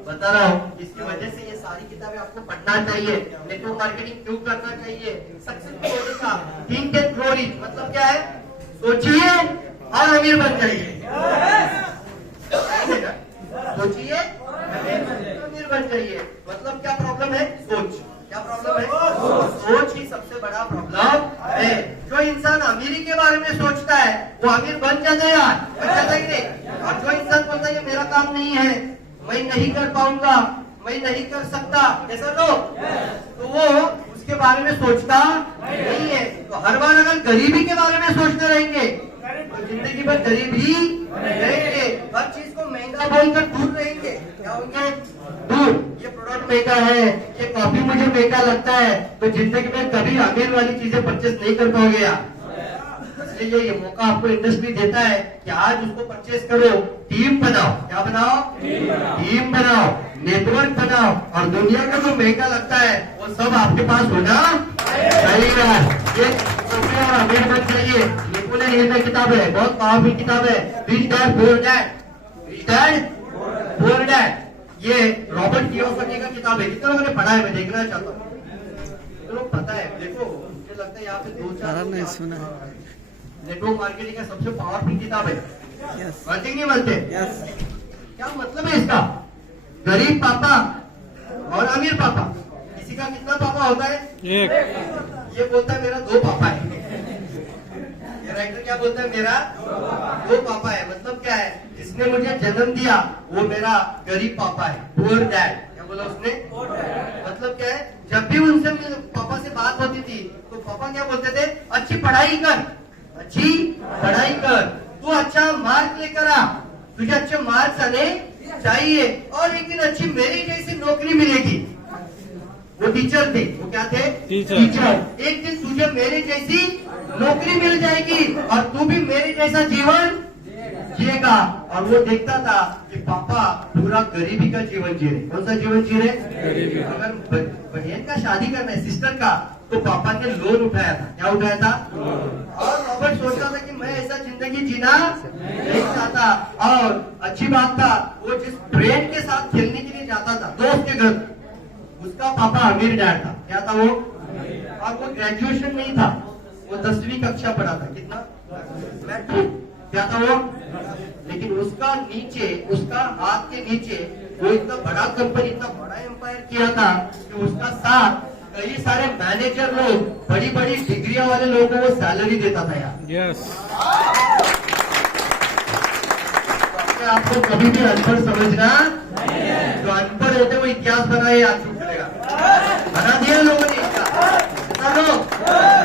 बता रहा हूँ। इसकी वजह से ये सारी किताबें आपको पढ़ना चाहिए। नेटवर्क मार्केटिंग क्यों करना चाहिए? सक्सेसफुल होने का थिंक एंड ग्रो रिच मतलब क्या है? सोचिए और अमीर बन जाइए। सोचिए अमीर बन जाइए। मतलब क्या प्रॉब्लम है? सोच। क्या प्रॉब्लम है? सोच ही सबसे बड़ा प्रॉब्लम है। जो इंसान अमीरी के बारे में सोचता है वो अमीर बन जाता है यार, बन जाता है कि नहीं। और जो इंसान बोलता है कि मेरा काम नहीं है, मैं नहीं कर पाऊंगा, मैं नहीं कर सकता, ऐसा लोग, तो वो उसके बारे में सोचता नहीं है। तो हर बार अगर गरीबी के बारे में सोचते रहेंगे तो जिंदगी भर गरीब ही रहेंगे। हर चीज को महंगा बोलकर दूर रहेंगे, क्या होंगे, दूर। ये प्रोडक्ट महंगा है, ये कॉफी मुझे महंगा लगता है, तो जिंदगी में कभी अमीर वाली चीजें परचेस नहीं कर पाओगे यार। इसलिए ये मौका आपको इंडस्ट्री देता है कि आज उसको परचेस करो, टीम बनाओ, क्या बनाओ, टीम बनाओ, नेटवर्क बनाओ, और दुनिया का जो महंगा लगता है वो सब आपके पास होना चाहिए। ये सोफिया और अमीर बन चाहिए। नेपोलियन हिल में किताब है, बहुत पावरफुल किताब है, rich dad poor dad, rich dad poor dad. ये रॉबर्ट कियोसाकी का किताब है। कितने लोगों ने पढ़ा है, मैं देखना चाहता हूँ। तो लोग पता है, देखो मुझे लगता है यहाँ पे 2-4 नहीं सुना। नेटवर्क मार्केटिंग का सबसे पावरफुल किताब है। मानते नहीं मानते? क्या मतलब है इसका? गरीब पापा और अमीर पापा, किसी का कितना पापा होता है? एक। ये बोलता है मेरा 2 पापा है। ये राइटर क्या बोलता है, मेरा 2 पापा है। मतलब क्या है, जिसने मुझे जन्म दिया वो मेरा गरीब पापा है, पुअर डैड। क्या बोला उसने? मतलब क्या है, जब भी उनसे पापा से बात होती थी तो पापा क्या बोलते थे, अच्छी पढ़ाई कर, अच्छी पढ़ाई कर, तू अच्छा मार्क लेकर आ, तुझे अच्छे मार्क्स आने चाहिए, और एक दिन अच्छी मेरी जैसी नौकरी मिलेगी। वो टीचर थे, वो क्या थे, टीचर। एक दिन तुझे मेरे जैसी नौकरी मिल जाएगी और तू भी मेरे जैसा जीवन जिएगा। और वो देखता था कि पापा पूरा गरीबी का जीवन जी रहे। कौन सा जीवन जी रहे? अगर बहन का शादी करना है, सिस्टर का, तो पापा ने लोन उठाया था। क्या उठाया था? और रॉबर्ट सोचता था कि मैं ऐसा जिंदगी जीना नहीं चाहता। और अच्छी बात था, वो जिस फ्रेंड के साथ खेलने के लिए जाता था, दोस्त के घर, उसका पापा अमीर डैड था। क्या था वो? और वो ग्रेजुएशन नहीं था, वो 10वीं कक्षा पढ़ा था। कितना? मैट्रिक। क्या था वो? लेकिन उसका नीचे, उसका हाथ के नीचे वो इतना बड़ा कंपनी, इतना बड़ा एम्पायर किया था कि उसका साथ कई सारे मैनेजर लोग, बड़ी बड़ी डिग्रियां वाले लोगों को सैलरी देता था यार। तो आपको कभी भी अनपढ़ समझना, जो अनपढ़ होते वो इतिहास बनाए आज चुप चलेगा, बना दिया लोगों ने इतिहास।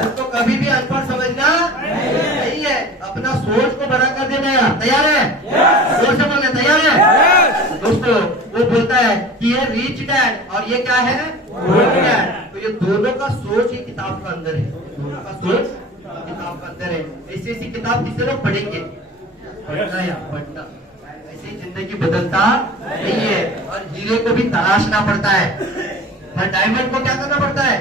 उसको कभी भी अनपढ़ समझना नहीं है, अपना सोच को बड़ा कर देना है। तैयार है? जोर से बोलने, तैयार है? दोस्तों, वो बोलता है कि ये रिच डैड और ये क्या है, पुअर डैड। तो ये दोनों का सोच ही किताब का अंदर है, दोनों का सोच किताब का अंदर है। ऐसी ऐसी किताब किसी लोग पढ़ेंगे, पढ़ना या पढ़ना, ऐसी जिंदगी बदलता नहीं है। और हीरे को भी तराशना पड़ता है, और डायमंड को क्या करना पड़ता है,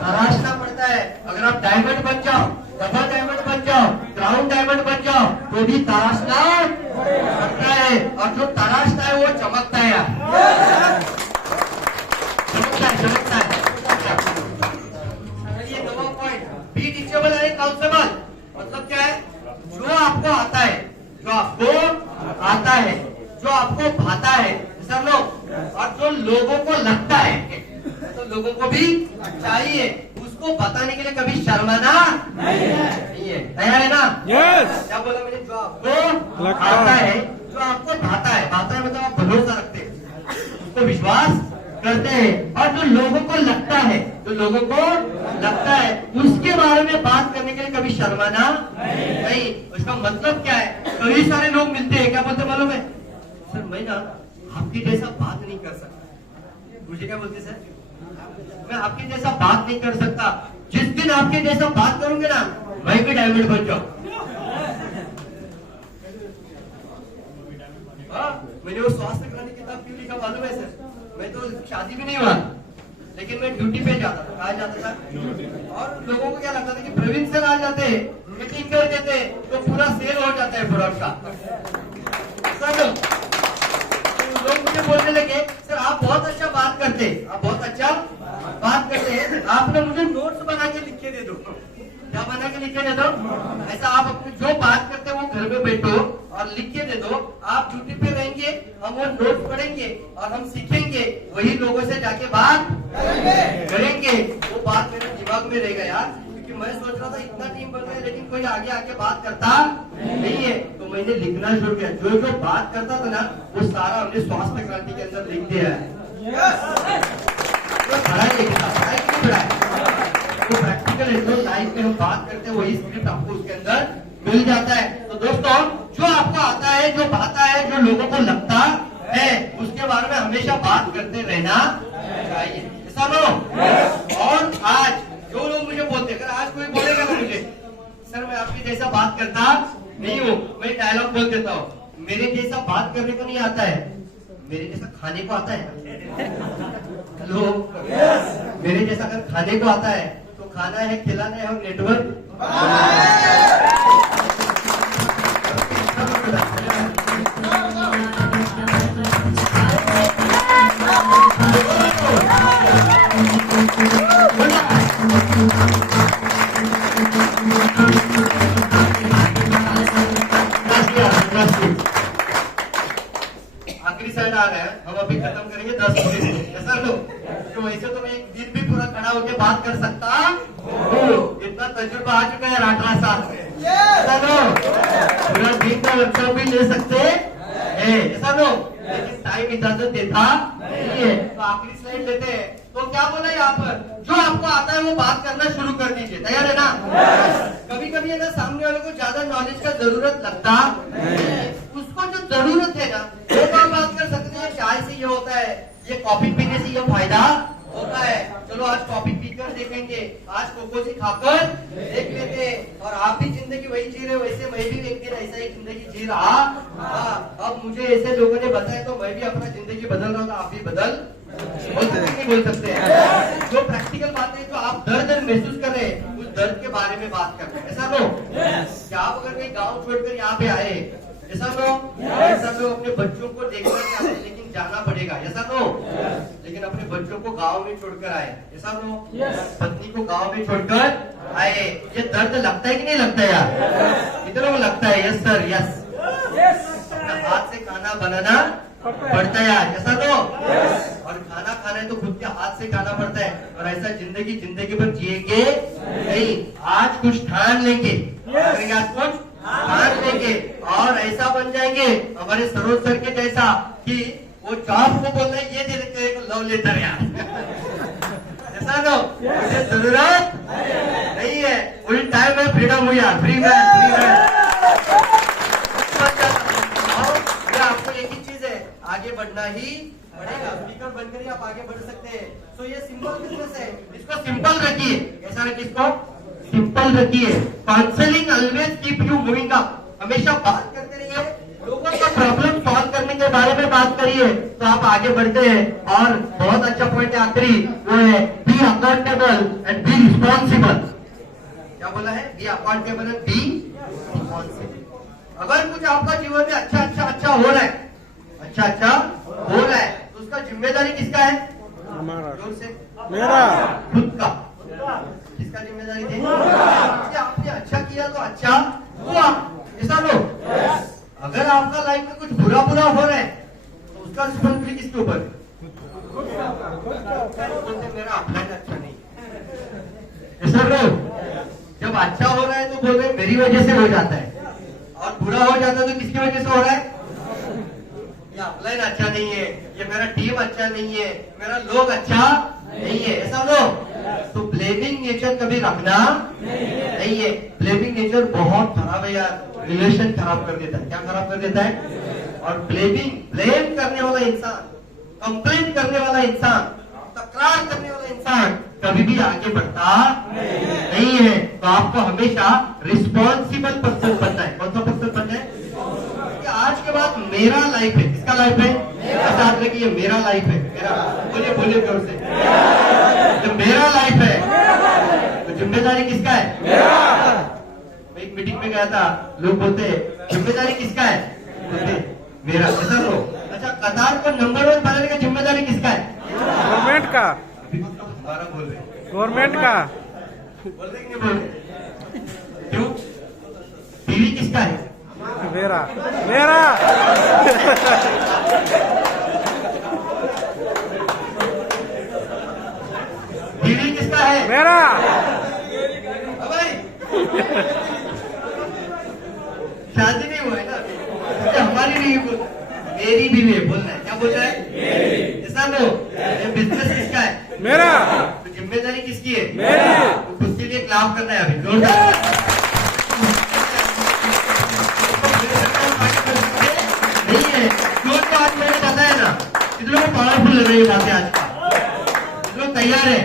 तराशना पड़ता है। अगर आप डायमंड बन जाओ, डबल डायमंड बन जाओ, क्राउन डायमंड बन जाओ, तो भी तराशना पड़ता है। और जो तराशता है वो चमकता है यार, चमकता है, चमकता है। ये नवा पॉइंट, बी टीचेबल एंड काउंसेबल। मतलब क्या है, जो आपको आता है, जो आपको आता है, जो आपको भाता है सब लोग, और जो लोगों को लगता है, तो लोगों को भी चाहिए, उसको बताने के लिए कभी शर्माना नहीं है। तैयार है ना? क्या बोला मैंने? जो आपको आता है, जो आपको भाता है, भाता है मतलब आप भरोसा रखते हैं, उसको विश्वास करते हैं। और जो लोगों को लगता है, जो लोगों को लगता है, उसके बारे में बात करने के लिए कभी शर्माना नहीं। उसका मतलब क्या है? कई सारे लोग मिलते हैं, क्या बोलते मालूम है? सर मैं ना आपकी जैसा बात नहीं कर सकता। मुझे क्या बोलते सर? मैं आपके जैसा बात नहीं कर सकता, जिस दिन आपके जैसा बात करूंगे ना, मैं भी डायमंड बन जाऊं। मैंने वो स्वास्थ्य क्रांति किताब क्यों लिखा मालूम है सर? मैं तो शादी भी नहीं हुआ, लेकिन मैं ड्यूटी पे जाता था। कहा जाता था? और लोगों को क्या लगता था कि प्रवीण सर आ जाते हैं, मीटिंग कर देते, तो पूरा सेल हो जाता है प्रोडक्ट का। सर लोग मुझे बोलने लगे, सर आप बहुत अच्छा बात करते हैं, आप बहुत अच्छा बात करते हैं, आप ना मुझे नोट्स बना के लिख के दे दो। क्या बना के लिख के दे दो? ऐसा आप अपनी जो बात करते हैं वो घर में बैठो और लिख के दे दो। आप ड्यूटी पे रहेंगे, हम वो नोट्स पढ़ेंगे और हम सीखेंगे, वही लोगों से जाके बात करेंगे। वो बात मेरे दिमाग में रहेगा यार, क्योंकि मैं सोच रहा था इतना टीम बन रहा है लेकिन कोई आगे आके बात करता नहीं है, तो मैंने लिखना शुरू किया। जो जो बात करता था ना वो सारा हमने स्वास्थ्य क्रांति के अंदर लिख दिया है। तो पढ़ाई लिखता, पढ़ाई नहीं पढ़ाई, तो प्रैक्टिकल है, जो लाइफ में हम बात करते हैं वही स्क्रिप्ट आपको उसके अंदर मिल जाता है। तो दोस्तों जो आपको आता है, जो आता है, जो लोगों को लगता है उसके बारे में हमेशा बात करते रहना चाहिए। ऐसा लो। और आज जो लोग मुझे बोलते, अगर आज कोई बोलेगा ना मुझे सर मैं आपकी जैसा बात करता नहीं हूँ, मैं डायलॉग बोल देता हूँ, मेरे जैसा बात करने को नहीं आता है, मेरे जैसा खाने को आता है। हेलो, मेरे जैसा अगर खाने को आता है तो खाना है, खिलाना है और नेटवर्क। आखिरी साइड आ रहे हैं, हम अभी खत्म करेंगे 10 मिनट। ऐसा लो, तो वैसे तो मैं एक दिन भी पूरा खड़ा होकर बात कर सकता हूँ, इतना तजुर्बा आ चुका है 18 साल में। ऐसा लो, पूरा दिन का वर्कशॉप भी ले सकते हैं। ऐसा लो, लेकिन टाइम इजाजत देता नहीं है। तो आखिरी स्लाइड लेते हैं। तो क्या बोला यहाँ पर, जो आपको आता है वो बात करना शुरू कर दीजिए। तैयार है ना? कभी कभी है ना सामने वाले को ज्यादा नॉलेज का जरूरत लगता, उसको जो जरूरत है ना वो तो हम बात कर सकते हैं। चाय से ये होता है, ये कॉफी पीने से ये फायदा होता है। चलो आज कॉफी पीकर देखेंगे, आज कोको से खाकर देख लेते हैं। और आप भी जिंदगी वही जी रहे हो, वैसे मैं भी एक दिन ऐसा ही जिंदगी जी रहा। अब मुझे ऐसे लोगों ने बताया तो मैं भी अपना जिंदगी बदल रहा हूँ, आप भी बदल बोल सकते नहीं बोल सकते हैं। जो प्रैक्टिकल बातें जो आप दर्द महसूस कर रहे हैं उस दर्द के बारे में बात करते हैं। ऐसा लो, क्या आप अगर कोई गाँव छोड़कर यहाँ पे आए, ऐसा लो, ऐसा लो अपने बच्चों को देखकर के आए, लेकिन जाना पड़ेगा। ऐसा लो, लेकिन अपने बच्चों को गांव में छोड़कर आए। ऐसा लो, पत्नी को गांव में छोड़कर आए। ये दर्द लगता है कि नहीं लगता है यार? कितनों को लगता है? Yes sir, yes. हाथ से खाना बनाना पड़ता है आज। ऐसा लो, और खाना खाना है तो खुद के हाथ से खाना पड़ता है। और ऐसा जिंदगी भर जिएंगे नहीं, आज कुछ ठान लेंगे, आज कुछ ठान लेंगे और ऐसा बन जाएंगे हमारे सरोज सर के जैसा कि वो जॉब को बोल रहे ये दे देते हैं लव लेटर यार। ऐसा लो, मुझे जरूरत नहीं है, फुल टाइम है, फ्रीडम हुई यार, फ्री मैन, फ्री मैन। आपको एक ही चीज है, आगे बढ़ना ही पड़ेगा। स्पीकर बनकर ही आप आगे बढ़ सकते हैं। तो ये सिंपल बिजनेस है, इसको सिंपल रखिए। ऐसा रखिए, इसको सिंपल रखिए। Counselling always keep you moving up, हमेशा बात करते रहिए, लोगों का प्रॉब्लम सॉल्व करने के बारे में बात करिए तो आप आगे बढ़ते हैं। और बहुत अच्छा पॉइंट है आखिरी, वो है be accountable and be responsible. क्या बोला है? Be accountable and be responsible. अगर कुछ आपका जीवन में अच्छा हो रहा है, अच्छा हो रहा है, तो उसका जिम्मेदारी किसका है? हमारा। जोर से, मेरा, खुद का। किसका जिम्मेदारी थी? आपने अच्छा किया तो अच्छा हुआ। ऐसा लो, अगर आपका लाइफ में कुछ बुरा हो रहा है तो उसका रिस्पॉन्सिबिलिटी किसके ऊपर? मेरा अपलाइन अच्छा नहीं। ऐसा लो, जब अच्छा हो रहा है तो बोल रहे मेरी वजह से हो जाता है, और बुरा हो जाता है तो किसकी वजह से हो रहा है? ये अपलाइन अच्छा नहीं है, ये मेरा टीम अच्छा नहीं है, मेरा लोग अच्छा नहीं है। ऐसा लो, तो ब्लेमिंग नेचर कभी रखना नहीं है। ब्लेमिंग नेचर बहुत खराब है यार, रिलेशन खराब कर देता है। क्या खराब कर देता है? और ब्लेम करने वाला इंसान, कंप्लेन करने वाला इंसान, तकरार करने वाला इंसान कभी भी आगे बढ़ता नहीं है। तो आपको हमेशा रिस्पॉन्सिबल पर्सन बनना है। कौन सा पर्सन बनना है? आज के बाद मेरा लाइफ है। किसका लाइफ है? साथ में कि ये मेरा लाइफ है। मेरा, बोलिए जोर से, जब मेरा लाइफ है तो जिम्मेदारी किसका है? मैं एक मीटिंग में गया था, लोग बोलते जिम्मेदारी किसका है? बोलते मेरा। ऐसा लो, अच्छा कतार को नंबर 1 बनाने का जिम्मेदारी किसका है? गवर्नमेंट का। हमारा बोल रहे, गवर्नमेंट का। बोल रहे कि नहीं बोल रहे? क्यों? टीवी किसका है? मेरा। टीवी किसका है? मेरा। मेरी भी है बोलना है, क्या बोल रहा है? ऐसा लो, ये बिजनेस किसका है? मेरा। तो जिम्मेदारी किसकी है? मेरी। तो खुद के लिए क्लाप करना है अभी जोरदार। नहीं है क्यों? तो आज मैंने बताया ना, कितने लोग पावरफुल लग रही है बातें आज का, कितने लोग तैयार है?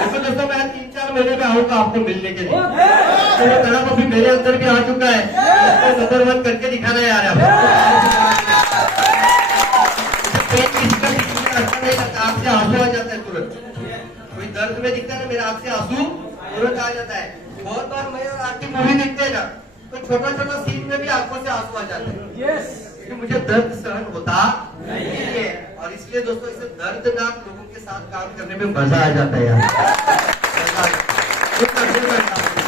देखो दोस्तों, मैं 3-4 महीने में आऊंगा आपको मिलने के लिए, तो वो तरफ अभी मेरे अंदर भी आ चुका है, उसको नंबर 1 करके दिखाना है यार। पेट किसी का दिखने में अच्छा नहीं लगता, आंख से आंसू आ जाता है तुरंत, कोई दर्द में दिखता है ना, मेरा आंख से आंसू तुरंत आ जाता है। बहुत बार मैं और आरती मूवी देखते हैं ना, तो छोटा छोटा सीन में भी आंखों से आंसू आ जाते हैं, क्योंकि मुझे दर्द सहन होता नहीं है। और इसलिए दोस्तों, इसे दर्दनाक लोगों के साथ काम करने में मजा आ जाता है यार, मजा आ जाता है। तो करने में मजा आता है।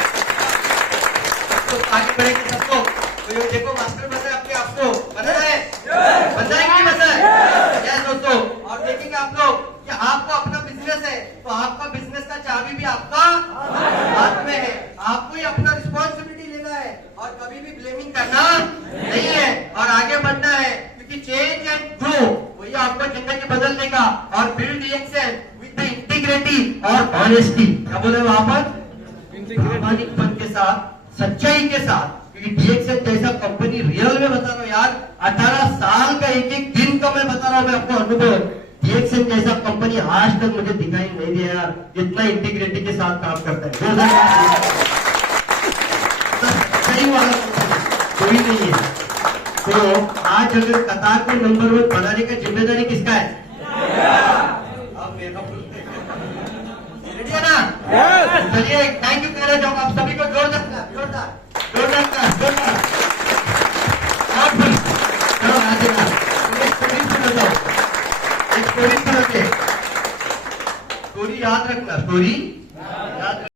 तो आगे बढ़ेंगे सब लोग, तो ये देखो मास्टर बना है अपने आप को, बना है, बना है कि नहीं बना है? यस दोस्तों, और देखेंगे आप लोग कि आपको अपना बिजनेस है, तो आपका बिजनेस का चाबी भी आपका हाथ में है, आपको ही अपना रिस्पॉन्सिबिलिटी लेना है और कभी भी ब्लेमिंग करना नहीं है और आगे बढ़ना है, क्योंकि चेंज एंड ग्रो वही आपको जिंदगी बदलने का, और build reaction with the integrity और ऑनेस्टी, क्या बोले वहां पर? प्रामाणिकपन के साथ, सच्चाई के साथ, क्योंकि डीएक्सएन जैसा कंपनी, रियल में बता रहा हूँ यार, 18 साल का एक एक दिन का मैं बता रहा हूँ मैं आपको अनुभव, डीएक्सएन जैसा कंपनी आज तक मुझे दिखाई नहीं दिया यार, इतना इंटीग्रिटी के साथ काम करता है, सही वाला कोई नहीं है। तो आज अगर कतार को नंबर 1 बनाने का जिम्मेदारी किसका है? अब मेरा रेडी है ना? चलिए थैंक यू कहना चाहूंगा आप सभी को, जोरदार जोरदार जोरदार जोरदार। चलो आगे ना, एक स्टोरी सुनाता हूँ, एक स्टोरी सुनाते। स्टोरी याद रखना, स्टोरी